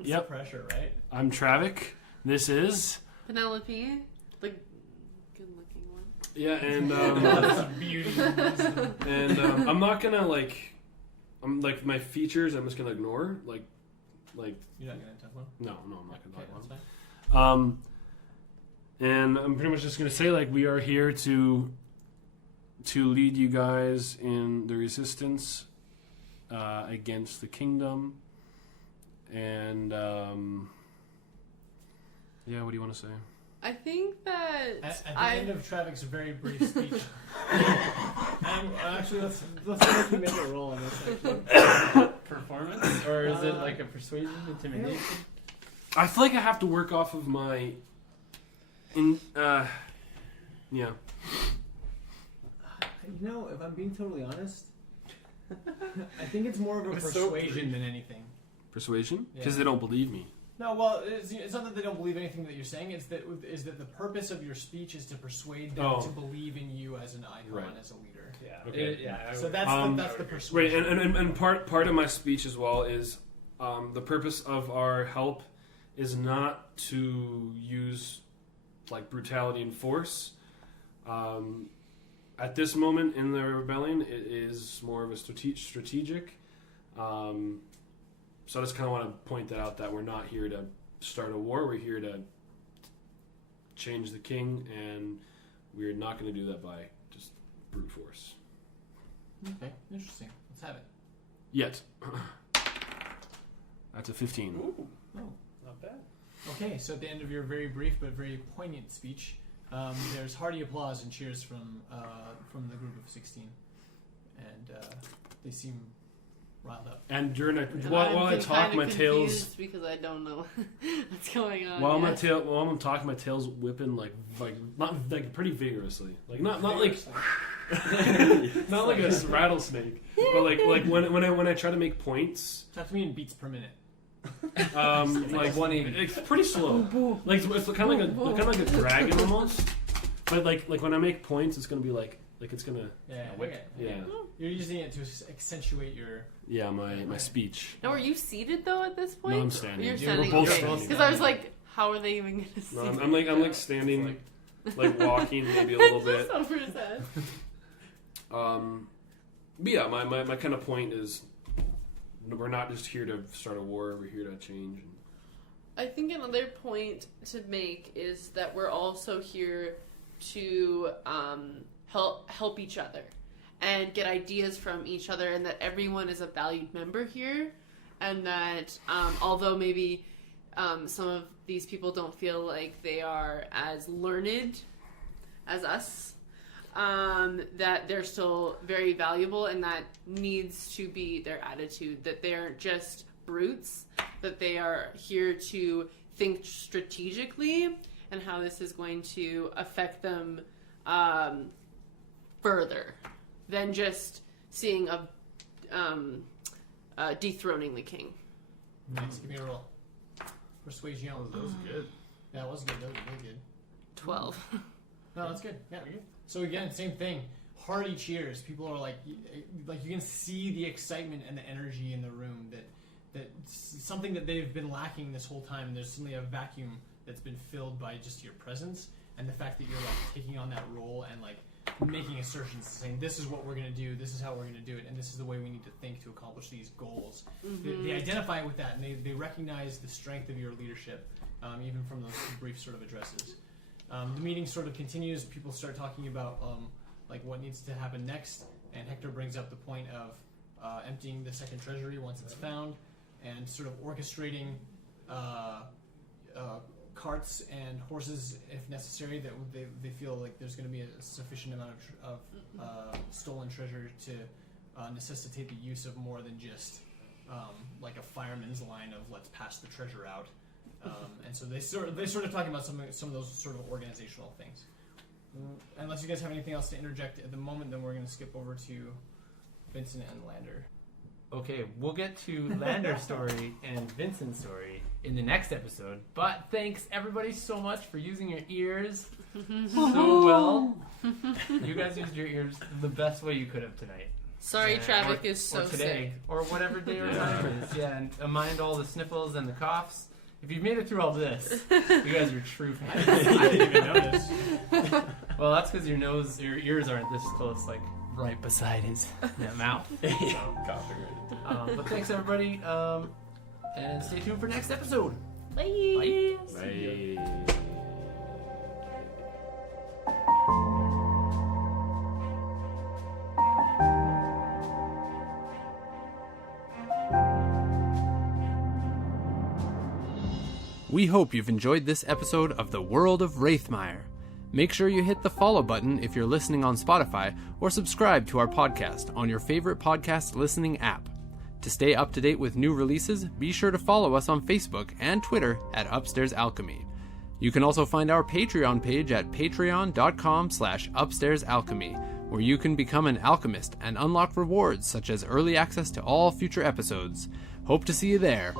It's the pressure, right? I'm Travic. This is Penelope, the good-looking one. yeah, and Beauty. and I'm not gonna I'm like my features. I'm just gonna ignore. Like You're not gonna attack one. no, I'm not gonna Okay, talk that's about fine. And I'm pretty much just gonna say like we are here to lead you guys in the resistance against the kingdom. And yeah, what do you want to say? I think that At the end of Travik's very brief speech, actually let's make you make a roll on this. Actually. Performance, or is it like a persuasion, intimidation? I feel like I have to work off of my yeah. You know, if I'm being totally honest, I think it's more of a It was so persuasion than anything. Persuasion? Because Yeah. they don't believe me. No, well, it's not that they don't believe anything that you're saying. Is that the purpose of your speech is to persuade them to believe in you as an icon, Right. as a leader. Yeah. Okay. So that's the Right, persuasion. and part of my speech as well is the purpose of our help is not to use like brutality and force. At this moment in the rebellion, it is more of a strategic. So I just kind of want to point that out, that we're not here to start a war. We're here to change the king, and we're not going to do that by just brute force. Okay, interesting. Let's have it. Yet. That's a 15. Ooh, Oh. not bad. Okay, so at the end of your very brief but very poignant speech, there's hearty applause and cheers from the group of 16, and they seem riled up. And during And while I I'm talk, kinda my tail's confused because I don't know what's going on. while yet. while I'm talking, my tail's whipping like not like pretty vigorously, like not like not like a rattlesnake, but like when I try to make points, Talk to me in beats per minute. like 180. it's pretty slow. Like it's kind of like a dragon almost, but like when I make points, it's gonna be like it's gonna Yeah, whip. okay. yeah You're using it to accentuate your. my speech. Now, are you seated though at this point? No, I'm standing. You're Yeah, standing. we're both okay. standing. Because I was like, how are they even going to see? No, I'm like standing, like walking maybe a little bit. Just over his head. But yeah, my kind of point is we're not just here to start a war. We're here to change. I think another point to make is that we're also here to help each other and get ideas from each other, and that everyone is a valued member here, and that although maybe some of these people don't feel like they are as learned as us, that they're still very valuable, and that needs to be their attitude, that they aren't just brutes, that they are here to think strategically and how this is going to affect them further than just seeing dethroning the king. Nice, give me a roll. Persuasion. That was good. Yeah, it was good. That was really good. 12. No, that's good. Yeah. So again, same thing. Hearty cheers. People are like you can see the excitement and the energy in the room that something that they've been lacking this whole time, and there's suddenly a vacuum that's been filled by just your presence and the fact that you're like taking on that role and like making assertions, saying this is what we're going to do, this is how we're going to do it, and this is the way we need to think to accomplish these goals. They identify with that, and they recognize the strength of your leadership, even from those brief sort of addresses. The meeting sort of continues. People start talking about like what needs to happen next, and Hector brings up the point of emptying the second treasury once it's found, and sort of orchestrating carts and horses if necessary, that they feel like there's going to be a sufficient amount of stolen treasure to necessitate the use of more than just like a fireman's line of let's pass the treasure out. And so they sort of talking about some of those sort of organizational things. Unless you guys have anything else to interject at the moment, then we're going to skip over to Vincent and Lander. Okay, we'll get to Lander's story and Vincent's story in the next episode. But thanks everybody so much for using your ears so well. You guys used your ears the best way you could have tonight. Sorry, Travick is so or today, sick. or whatever day or time it is. Yeah, and mind all the sniffles and the coughs. If you've made it through all this, you guys are true fans. I didn't even notice. Well, that's because your ears aren't this close like right beside his mouth. Copyrighted. But thanks, everybody. And stay tuned for next episode. Bye. Bye. We hope you've enjoyed this episode of the World of Raethmire. Make sure you hit the follow button if you're listening on Spotify, or subscribe to our podcast on your favorite podcast listening app. To stay up to date with new releases, be sure to follow us on Facebook and Twitter at Upstairs Alchemy. You can also find our Patreon page at patreon.com/upstairsalchemy, where you can become an alchemist and unlock rewards such as early access to all future episodes. Hope to see you there.